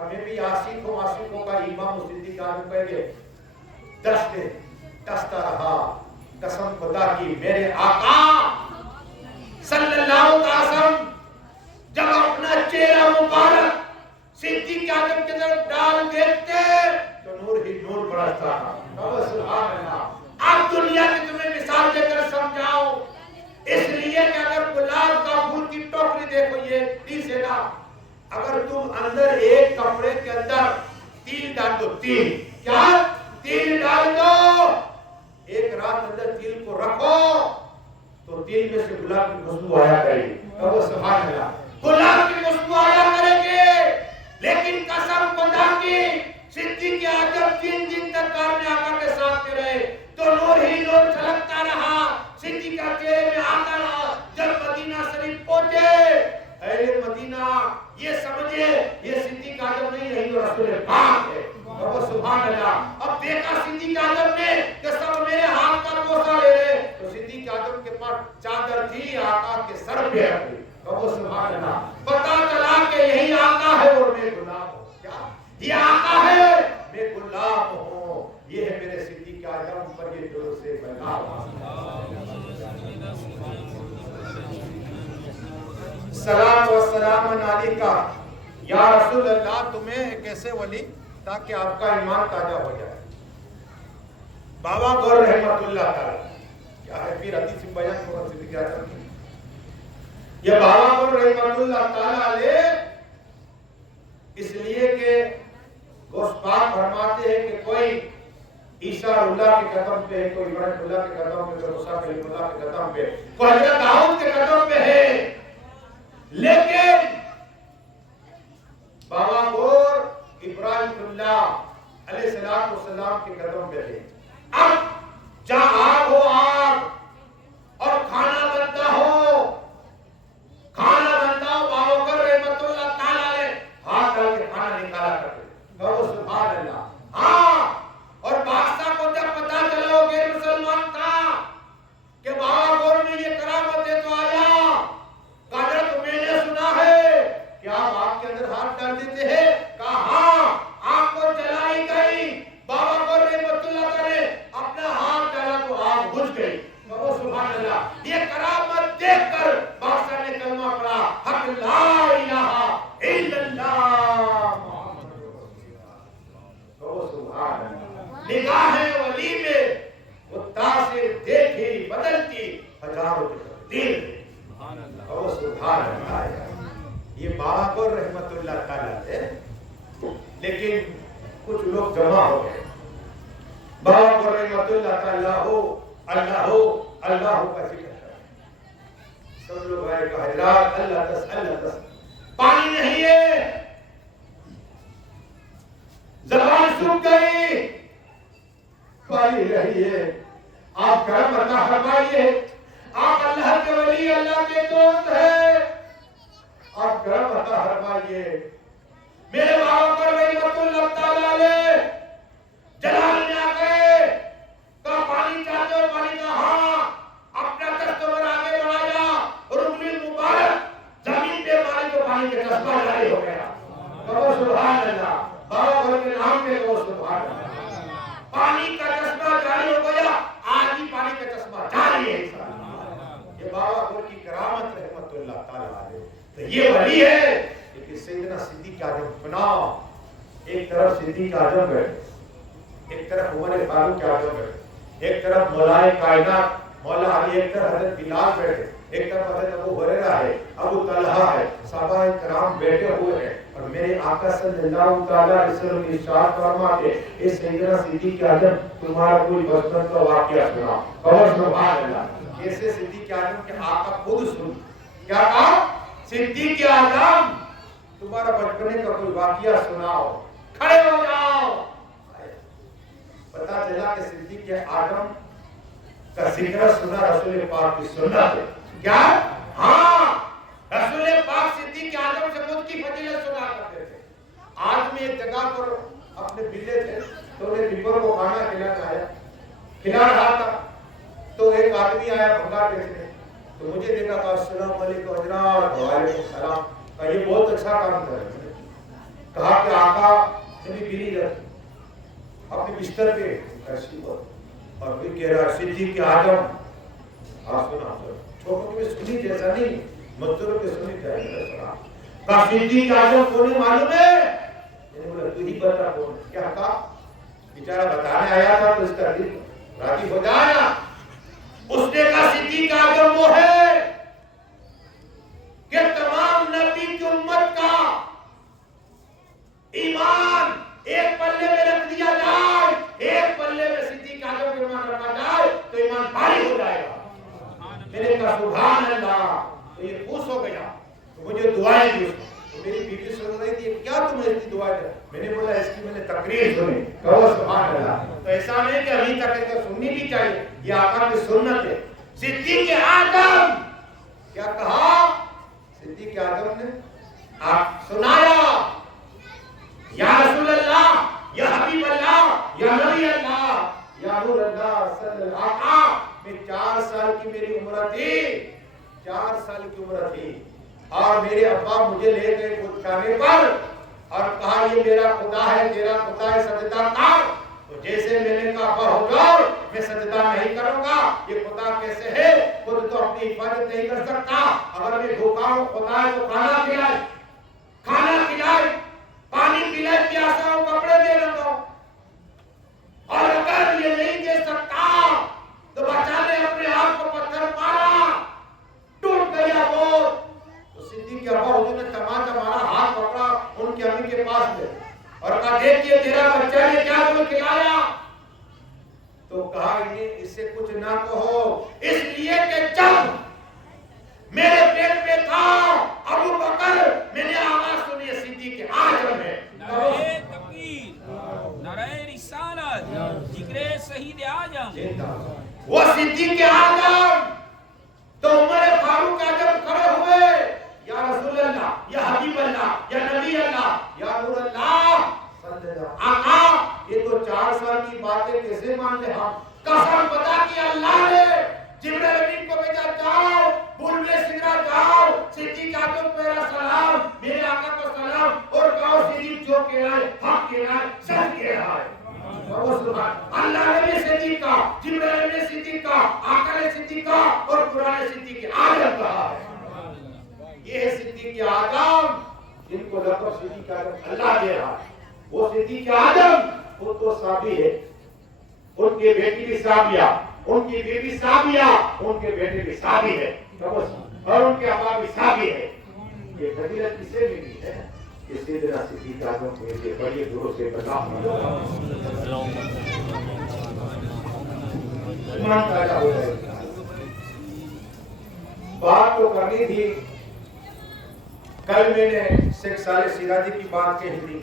میں بھی عاشقوں کا امام صدیق اعظم کہہ گئے دستا رہا قسم خدا کی میرے آقا صلی اللہ علیہ وسلم جب اپنا چہرہ مبارک صدیق اعظم کی طرف ڈال دیتے تو نور ہی نور برستا تھا. سبحان اللہ. اب دنیا کی تمہیں مثال دے کر سمجھاؤ, اس لیے کہ اگر گلاب کا پھول کی ٹوکری دیکھو یہ پیس ہے نا, اگر تم اندر ایک کپڑے کے اندر تیل ڈال دو, تیل ڈال دو, ایک رات اندر تیل کو رکھو تو تیل میں سے گلاب کی خوشبو آیا کرے گی. کہو سبحان اللہ. گلاب کی خوشبو آیا کرے گی. لیکن قسم خدا کی صدیق اعظم 3 دن تک کار میں آقا کے ساتھ رہے تو نور ہی نور چھلکتا رہا, صدیق کا چہرے میں آتا رہا. جب مدینہ شریف پہنچے, اہل مدینہ یہ سمجھے یہ صدیق اعظم نہیں ہے, یہ رسول پاک ہے. سبحان اللہ. اب دیکھا صدیق اعظم نے کہ سب میرے ہاتھ کا بوسہ لے رہے, تو صدیق اعظم کے پاس چادر تھی, آقا کے سر پہ رکھی. سبحان اللہ. پتا چلا کہ یہی آقا ہے اور میں غلام ہوں. کیا یہ آقا ہے, میں غلام ہوں. یہ ہے میرے صدیق اعظم پر یہ جوڑ سے بنا. سلام و سلام علیکہ یا رسول اللہ. تمہیں ایک ایسے ولی تاکہ آپ کا ایمان تازہ ہو جائے. بابا غور رحمت اللہ تعالی کیا ہے پھر حدیث بیان کو صدیق اعظم کی. یہ بابا غور رحمت اللہ تعالی علیہ اس لیے کہ غوث پاک فرماتے ہیں کہ کوئی عیسیٰ اللہ کے قدم پہ, کوئی ابراہیم اللہ کے قدم پہ, کوئی موسیٰ کلیم اللہ کے قدم پہ, کوئی حضرت داؤد کے قدم پہ ہے, لیکن بابا غور ابراہیم اللہ علیہ السلام کے قدم پہ ہے. اب جہاں آگ ہو آگ اور کھانا بنتا ہو, بابا غور رحمت اللہ تعالیٰ علیہ ہاتھ ڈال کے کھانا نکالا کرتے. کہو سبحان اللہ. ہاں, اور بادشاہ کو جب پتا چلا وہ غیر مسلمان تھا کہ بابا غور نے یہ کرامت ہے تو آیا. حضرت میں نے سنا ہے کہ آپ آگ کے اندر ہاتھ ڈال دیتے ہیں. کہا ہاں, آگ کو جلائی گئی. بابا غور رحمت اللہ نے اپنا ہاتھ ڈالا تو آگ بجھ گئی. کہو سبحان اللہ. یہ کرامت دیکھ کر بادشاہ نے کلمہ پڑھا, حق لا الہ الا اللہ محمد رسول اللہ. کہو سبحان اللہ. نگاہ ولی میں وہ تاثیر دیکھی بدلتی ہزاروں کی تبدیل. کہو سبحان اللہ. یہ بابا غور رحمت اللہ تعالیٰ ہے, لیکن کچھ لوگ جمع ہو گئے. بابا غور رحمت اللہ تعالیٰ ہو اللہ کا ذکر کریں. سب لوگ آئے کہ حضرات اللہ تس پانی نہیں ہے, زبان سوکھ گئی, پانی رہی ہے. آپ کرم عطا فرمائیے. آپ اللہ کے ولی, اللہ کے دوست ہیں, آپ کرم عطا فرمائیے. میرے بابا پر رحمت اللہ تعالیٰ علیہ جلال میں آ گئے, کہا پانی چاہتے ہو؟ پانی کا ہاں. اپنا دستور آگے بڑھایا اور انگلی مبارک زمین پہ ماری تو پانی کے چشمہ جاری ہو گیا. کہو سبحان اللہ. بابا پر کے نام پہ کہو سبحان اللہ. پانی کا چشمہ ولی ہے، لیکن سیدنا صدیق اعظم سناؤ، ایک طرف صدیق اعظم بیٹھے، ایک طرف عمر فاروق اعظم بیٹھے، ایک طرف مولائے کائنات مولا علی، ایک طرف حضرت بلال بیٹھے، ایک طرف حضرت ابو ہریرہ ہے، ابو طلحہ ہے، صحابہ کرام بیٹھے ہوئے ہیں، اور میرے آقا صلی اللہ تعالیٰ علیہ وسلم ارشاد فرماتے اے سیدنا صدیق اعظم تمہارا کوئی بچپن کا واقعہ سنا، اور سبحان اللہ، کیسے صدیق اعظم کے آقا خود سن کیا کہا، صدیق اعظم تمہارا بچپنے کا کوئی واقعہ سناؤ، کھڑے ہو جاؤ۔ پتا چلا کہ صدیق اعظم کا ذکر سنا رسول پاک کی سنت ہے، کیا؟ ہاں، رسول پاک صدیق اعظم سے خود کی فضیلت سنا کرتے تھے۔ آج میں ایک جگہ پر اپنے بلے تھے تو انہیں بلوں کو کھانا کھلا رہا تھا، تو ایک آدمی آیا بھنگا بیچنے، تو مجھے دیکھا کہا السلام علیکم حضرات، وعلیکم السلام، کہا یہ بہت اچھا کام کر رہے ہیں، کہا کہ آقا کبھی بلی رکھ اپنے بستر پہ ایسی بات، اور پھر کہہ رہا صدیق اعظم، سنا چھوٹوں کے سنی جیسا نہیں، مزدوروں کے سنی جیسا، کہا صدیق اعظم کون ہے معلوم ہے؟ میں نے بولا تو ہی بتا کون ہے، کیا کہا؟ بیچارہ بتانے آیا تھا تو اس کا دل راضی ہو جایا، اس نے کہا صدیق اعظم وہ ہے کہ تمام نبی کی امت کا ایمان ایک پلے میں رکھ دیا جائے، ایک پلے میں صدیق اعظم کا ایمان رکھا جائے تو ایمان بھاری ہو جائے گا۔ میں نے کہا سبحان اللہ، تو یہ خوش ہو گیا، تو مجھے دعائیں دی، تو میری بیوی سن رہی تھی کیا تم ایسی دعائیں دے، میں نے بولا اس کی میں نے تقریر سنی، کہو سبحان اللہ۔ تو ایسا نہیں کہ ابھی تک ہے تو سننی بھی چاہیے، یہ آقا کی سنت ہے۔ صدیق اعظم کیا کہا؟ صدیق اعظم نے سنایا یا رسول اللہ، یا حبیب اللہ، یا نبی اللہ، یا نور اللہ صلی اللہ علیہ وسلم، میں 4 سال کی میری عمر تھی، 4 سال کی عمر تھی، اور میرے ابا مجھے لے گئے بت خانے پر اور کہا یہ میرا خدا ہے، تیرا خدا ہے، سجدہ کر۔ تو جیسے میں نے کہا ابا ہو جاؤ، میں سجدہ نہیں کروں گا، یہ خدا کیسے ہے، خود تو اپنی حفاظت نہیں کر سکتا، اگر میں بھوکا ہوں خدا ہے تو کھانا کھلائے، کھانا کھلائے، پانی پلائے، پیاسا ہوں کپڑے دے رہا ہوں، اور اگر یہ نہیں دے سکتا تو بچانے اپنے آپ کو پتھر مارا، ٹوٹ گیا وہ۔ تو صدیق کے ابا حضور نے تماچا مارا، ہاتھ پکڑا، ان کی امی کے پاس گئے اور کہا دیکھیے تیرا بچہ نے کیا تمہیں کھلایا؟ تو کہا اس سے کچھ نہ کہو، اس لیے کہ جب میرے پیٹ میں تھا ابو بکر، میں نے آواز سنی صدیق اعظم ہے۔ نعرہ تکبیر، نعرہ رسالت، ذکر شہید اعظم، وہ صدیق اعظم۔ تو عمر فاروق اعظم کھڑے ہوئے، یا رسول اللہ، یا حبیب اللہ، یا نبی اللہ، یا نور اللہ صلی اللہ۔ آقا یہ تو 4 سال کی باتیں کیسے مان لے ہم؟ قسم خدا کی اللہ نے جبرائیل امین کو بھیجا، جاؤ بلبلے سدرا جاؤ، صدیق اعظم کو میرا سلام، میرے آقا کو سلام، اور کہو صدیق جو کہہ رہا ہے حق کہہ رہا ہے، سچ کہہ رہا ہے۔ اللہ نے بھی صدیق کا، جبرائیل نے صدیق کا، آقا نے صدیق کا، اور قرآن نے صدیق اعظم کہا ہے۔ یہ ہے صدیق اعظم جن کو لقب صدیق اعظم اللہ دے رہا ہے۔ وہ صدیق اعظم خود تو صحابی ہے، ان کے بیٹی بھی صحابیہ، ان کی بیٹی صحابیہ، ان کے بیٹے بھی صحابی ہے، اور ان کے ابا بھی صحابی ہے۔ یہ فضیلت کسے ملی ہے کہ سیدنا صدیق اعظم کو یہ بڑے دور سے بتا ایمان پیدا ہو گئے۔ بات تو کرنی تھی، کل میں نے شیخ صالح سراجی کی بات کہی تھی،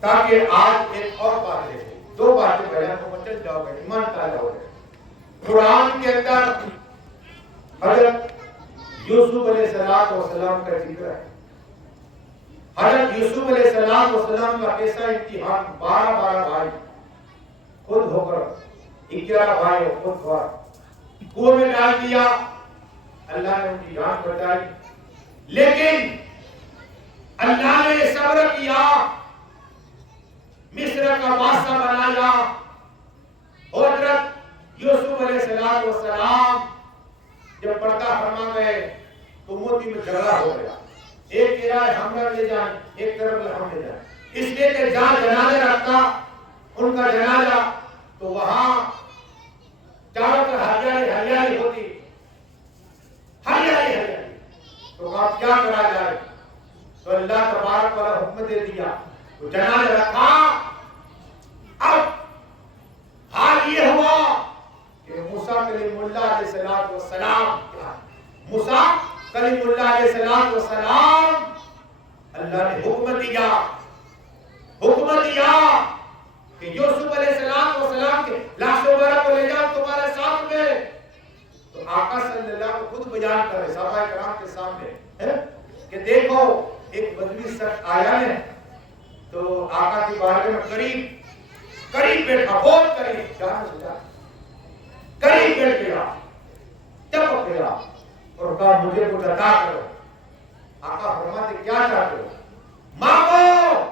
تاکہ آج ایک اور بات ہے، 2 باتیں بیان کو مچل جاؤ گے، ایمان پیدا ہو گئے۔ قرآن کے اندر حضرت یوسف علیہ السلام کا ذکر ہے۔ حضرت یوسف علیہ السلام کا کیسا امتحان، 12 بھائی خود ہو کر 11 بھائی خود ہوا کنویں میں ڈال دیا، اللہ نے ان کی جان بچائی، لیکن اللہ نے صبر کیا، مصر کا بادشاہ بنایا۔ حضرت یوسف علیہ السلام جب پردہ فرما گئے تو موتی میں جھگڑا ہو گیا، ایک کرائے ہم لے جائیں، ایک طرف ہم لے جائیں، اس لیے کہ جہاں جنازہ رکھتا ان کا جنازہ تو وہاں چاروں پر ہریالی ہریالی ہوتی، ہریالی ہریالی، تو اب کیا کرا جائے؟ تو اللہ تبارک و تعالی حکم دے دیا، تو جنازہ رکھا۔ اب حال یہ ہوا کہ موسیٰ کلیم اللہ علیہ السلام، موسیٰ کلیم اللہ علیہ السلام، اللہ نے حکم دیا کہ یوسف علیہ السلام کے لاش مبارک کو لے جاؤ تمہارے ساتھ میں۔ تو آقا صلی اللہ علیہ وسلم خود بیان کر رہے صحابہ کرام کے سامنے کہ دیکھو ایک بدوی شخص آیا ہے، تو آقا کی بارگاہ میں قریب بیٹھا، بہت قریب، جان سے جان قریب بیٹھ گیا، چپک گیا اور کہا مجھے کچھ عطا کرو۔ آقا فرماتے کیا چاہتے ہو؟ مانگو۔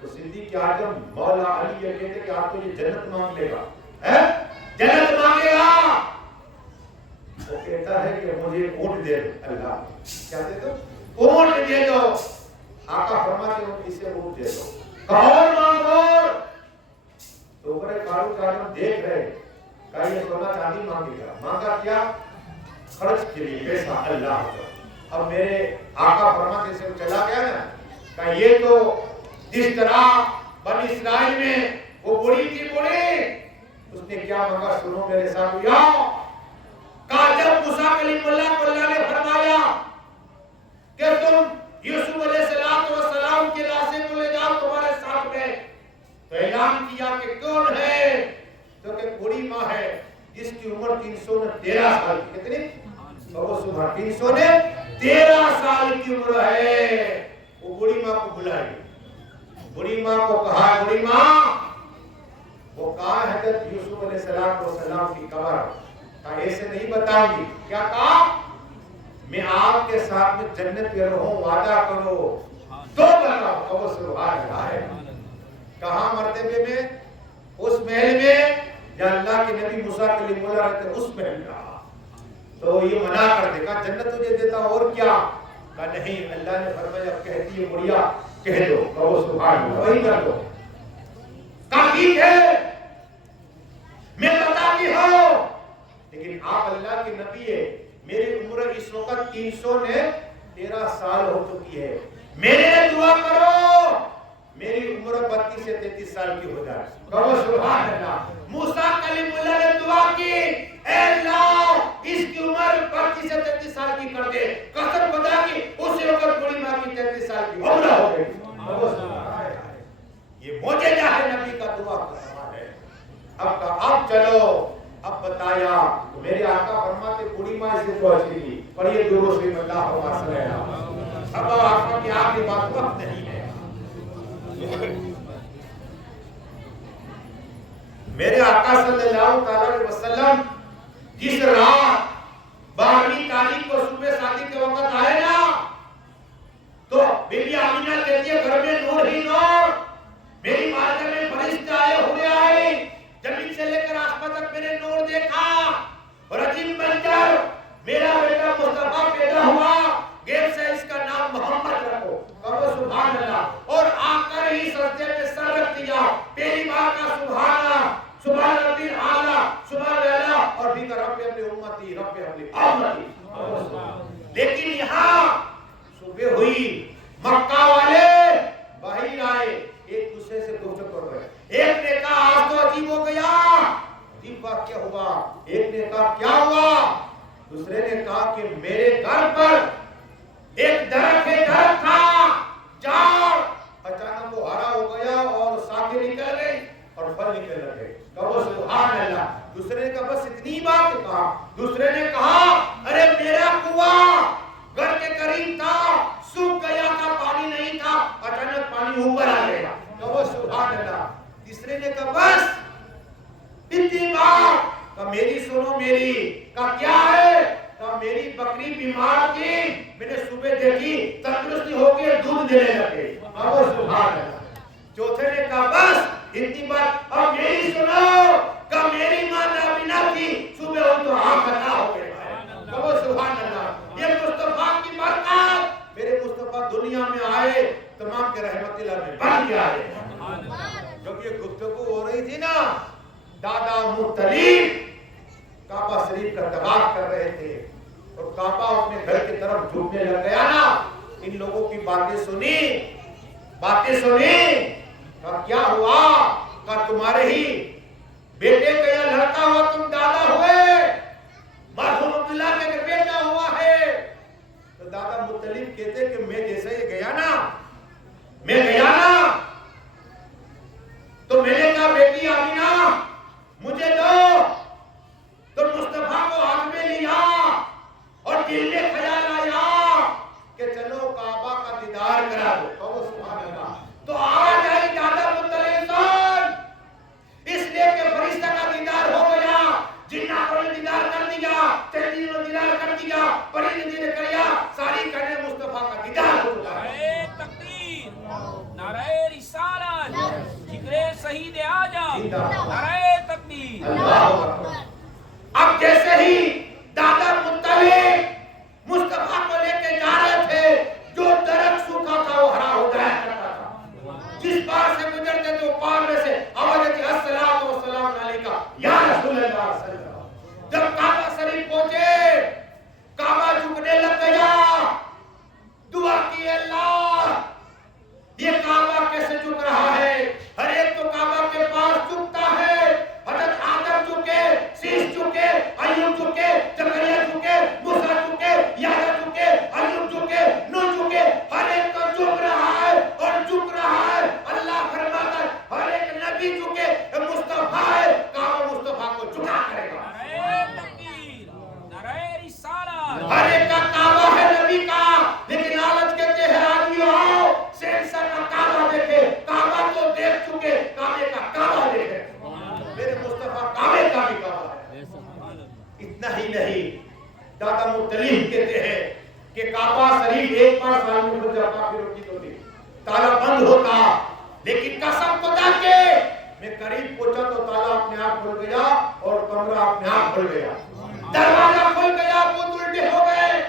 تو صدیق اعظم مولا علی یہ کہتے کہ آپ کو یہ جنت مانگ لے گا، جنت مانگے گا۔ وہ کہتا ہے کہ مجھے اونٹ دے دو۔ اللہ کیا دے دو؟ اونٹ دے دو۔ آقا فرماتے ہیں اسے اونٹ دے دو، اور مانگو۔ تو بڑے فاروق اعظم دیکھ رہے، کہا یہ سونا چاندی مانگے گا، مانگا کیا؟ خرچ کے لیے پیسہ اللہ کو۔ اب میرے آقا فرماتے سے چلا گیا نا، کہا یہ تو جس طرح بنی اسرائیل میں وہ بڑی تھی بڑی، اس نے کیا مانگا سنو میرے ساتھ، کہا جب موسیٰ کلیم اللہ کو اللہ نے فرمایا کہ تم یوسف علیہ السلام کے لاشیں کو لے جاؤ تمہارے ساتھ میں، تو اعلان کیا کہ کون ہے؟ تو کہ بڑی ماں ہے جس کی عمر 313 سال کی، کتنی؟ وہ صبح 313 سال کی عمر ہے۔ وہ بڑی ماں کو بلائی، بڑی ماں کو کہا بڑی ماں وہ کہاں ہے حضرت یوسف علیہ السلام کی قبر؟ کہا ایسے نہیں بتاؤں گی۔ کیا کہا؟ میں آپ کے ساتھ میں جنت میں رہوں، وعدہ کرو تو بتاؤ۔ کہو سبحان اللہ ہے۔ کہاں مرتبے میں؟ اس محل میں یا اللہ کے نبی موسیٰ کلیم اللہ رہتے اس محل میں رہا۔ تو یہ منع کر دے، کہا جنت تجھے دیتا اور کیا؟ کہا نہیں، اللہ نے فرمایا کہتی ہے بڑھیا کہہ دو، کہو سبحان اللہ، وہی کر دو۔ کہا ٹھیک ہے میں بتاتی ہوں، لیکن آپ اللہ کے نبی ہے، میری عمر اس وقت 313 سال ہو چکی ہے، میرے لیے دعا کرو میری عمر 32 سے 33 سال کی ہو جائے۔ کہو سبحان اللہ۔ موسیٰ کلیم اللہ نے دعا کی، اے اللہ اس کی عمر 32 سے 33 سال کی کر دے۔ قسم خدا کی اسی وقت بڑی ماں کی 33 سال کی عمر ہو گئی۔ یہ معجزہ ہے نبی کا، دعا کا سوال ہے۔ اب چلو، اب بتایا تو میرے آقا فرماتے بڑی ماں سے پہنچ گئی، پڑھیے درود شریف اللہ صلی اللہ علیہ وسلم۔ اب آقا کی آخری بات وقت نہیں ہے۔ میرے آقا صلی اللہ علیہ وسلم جس رات 12ویں تاریخ کو صبح شادی کے وقت آئے نا، تو بی بی آمینہ کہتی ہے گھر میں نور ہی نور، میری بارگاہ میں فرشتے آئے ہوئے آئے، زمین سے لے کر آسمان تک میں نے نور دیکھا، اور عجیب منظر، میرا بیٹا مصطفیٰ پیدا ہوا، غیب سے اس کا نام محمد رکھو۔ کہو سبحان اللہ۔ اور آ کر ہی سجدے میں سر رکھ دیا، پہلی بار کا سبحان ربی اعلیٰ، سبحان اللہ، اور بھی کہ رب ابن امتی، رب ابن امتی۔ لیکن یہاں صبح ہوئی، مکہ والے باہر آئے، ایک دوسرے سے گفتگو کر رہے، ایک نے کہا آج تو عجیب ہو گیا، عجیب واقعہ ہوا۔ ایک نے کہا کیا ہوا؟ دوسرے نے کہا کہ میرے گھر پر ایک درخت تھا، جاڑ، اچانک وہ ہرا ہو گیا اور شاخیں نکل گئی اور پھل نکل لگے۔ کہو سبحان اللہ۔ دوسرے نے کہا بس اتنی بات کہا۔ دوسرے نے کہا ارے میرا کنواں گھر کے قریب تھا، سوکھ گیا تھا، پانی نہیں تھا، اچانک پانی اوپر آ گیا۔ کہو سبحان اللہ۔ تیسرے نے کہا بس اتنی بات، کہا میری سنو میری، کہا کیا ہے؟ کہا میری بکری بیمار تھی، میں نے صبح دیکھی تندرست ہو کے دودھ دینے لگے۔ کہو سبحان اللہ۔ چوتھے نے کہا بس اتنی بات، اب میری سنو، کہا میری ماں نابینا تھی، صبح ہوئی تو آنکھ عطا ہو گئے۔ کہو سبحان اللہ۔ یہ مصطفیٰ کی برکات، میرے دادا مطلب کعبہ شریف کا طواف کر رہے تھے اور کعبہ اپنے گھر کی طرف جھکنے لگ گیا نا، ان لوگوں کی باتیں سنی، کہا کیا ہوا؟ کہا تمہارے ہی بیٹے کا یا لڑکا ہوا، تم دادا ہوئے، مرحوم عبداللہ کے بیٹا ہوا ہے۔ تو دادا مطلب کہتے کہ میں جیسے یہ گیا نا تو میں نے کہا بیٹی آمینہ مجھے دو، تو مصطفیٰ کو ہاتھ میں لیا اور دل میں خیال آیا کہ چلو کعبہ کا دیدار کرا دو۔ کہو سبحان اللہ۔ تو آج آئی دادا مطلب اس لیے کہ فرشتہ کا دیدار ہو گیا، جناتوں نے دیدار کر دیا، چندیوں نے دیدار کر دیا، پرندے نے کریا، ساری کہنے مصطفیٰ کا دیدار ہو گیا۔ نعرہ تکبیر، نعرہ رسالت، ذکر شہید اعظم، نعرہ تکبیر۔ اب جیسے ہی دادا مطلب مصطفیٰ کو لے کے جا رہے تھے، جو درخت سوکھا تھا وہ ہرا ہو جایا کرتا تھا، جس پار سے گزرتے تو پار میں سے آواز آتی الصلاۃ والسلام علیکہ یا رسول اللہ صلی اللہ علیہ وسلم۔ جب کعبہ شریف پہنچے، کعبہ جھکنے لگ گیا، دعا کی اللہ یہ کعبہ کیسے جھک رہا ہے؟ ہر ایک تو کعبہ کے پاس جھکتا ہے، حضرت آدم جھکے، شیش جھکے، ایوب جھکے، زکریا جھکے، موسیٰ جھکے، یحییٰ جھکے، ایوب جھکے، نوح جھکے، ہر ایک تو جھک رہا ہے اور جھک رہا ہے۔ اللہ فرماتا ہے ہر ایک نبی جھکے، مصطفیٰ ہے، کعبہ مصطفیٰ کو جھکا کرے گا۔ نعرہ تکبیر، نعرہ رسالت۔ ہر ایک کا کعبہ ہے نبی کا، لیکن لالچ کہتے ہیں آدمی آؤ سینسر کا کعبہ دیکھے، کعبہ تو دیکھ چکے، کعبے کا کعبہ دیکھے۔ میرے مصطفیٰ کعبے کا بھی کعبہ ہے۔ اتنا ہی نہیں، دادا مطلب کہتے ہیں کہ کعبہ شریف ایک بار سال میں کھل جاتا، پھر روکی تو نہیں، تالا بند ہوتا، لیکن قسم خدا کے میں قریب پہنچا تو تالا اپنے آپ کھل گیا اور کمرہ اپنے آپ کھل گیا، دروازہ کھل گیا، بت الٹے ہو گئے۔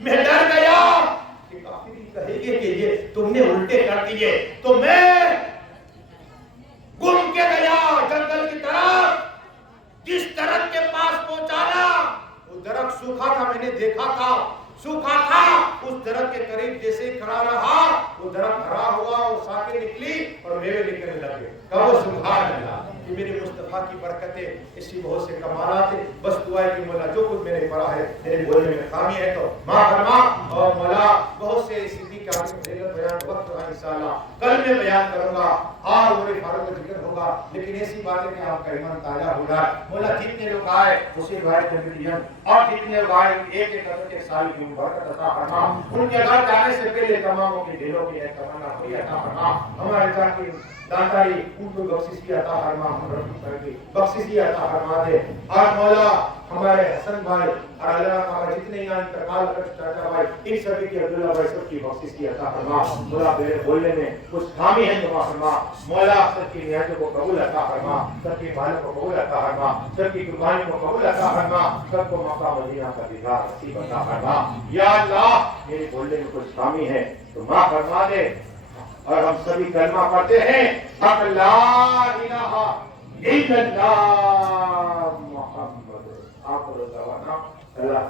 میں ڈر گیا کہ کافری کہے گے کہ یہ تم نے الٹے کر دیے، تو میں گم کے گیا جنگل کی طرف۔ جس درخت کے پاس پہنچانا، وہ درخت سوکھا تھا، میں نے دیکھا تھا سوکھا تھا، اس درخت کے قریب جیسے کھڑا رہا وہ درخت ہرا ہوا، وہ ساکے نکلی اور میوے نکلنے لگے۔ کہو سبحان اللہ۔ یہ میرے مصطفیٰ کی برکتیں، اسی بہت سے کمالات ہیں۔ بس دعا ہے کہ مولا جو کچھ میں نے پڑھا ہے میرے بولنے میں خامی ہے تو معاف فرما، اور مولا بہت سے صدیق کے آگے فضیلت بیان وقت رہا انشاءاللہ کل میں بیان کروں گا، اور وہ فاروق کا ذکر ہوگا، لیکن ایسی بات ہے کہ آپ کا ایمان تازہ ہو جائے۔ مولا جتنے لوگ آئے اسی روایت میں بھی اور جتنے لوگ آئے ایک ایک سال کی برکت عطا فرما، ان کے گھر جانے سے پہلے تماموں کے دلوں کی تمنا پوری عطا فرما۔ ہمارے ذاتی داتاری ان کو بخشش عطا فرما، ہم رحمت کر کے بخشش عطا فرما دے۔ اور مولا ہمارے حسن بھائی اور اللہ کا جتنے یہاں انتقال کر چاچا بھائی، ان سبھی کی عبداللہ بھائی سب کی بخشش عطا فرما۔ مولا میرے بولنے میں کچھ خامی ہے دعا فرما، مولا سب کی نیتوں کو قبول عطا فرما، سب کی مالوں کو قبول عطا فرما، سب کی قربانی کو قبول عطا فرما، سب کو مکہ مدینہ کا دیدار نصیب عطا فرما۔ یا اللہ میرے بولنے میں کچھ خامی ہے تو معاف فرما دے، اور ہم سبھی کلمہ پڑھتے ہیں حق لا الہ الا اللہ محمد آخر دعوانا اللہ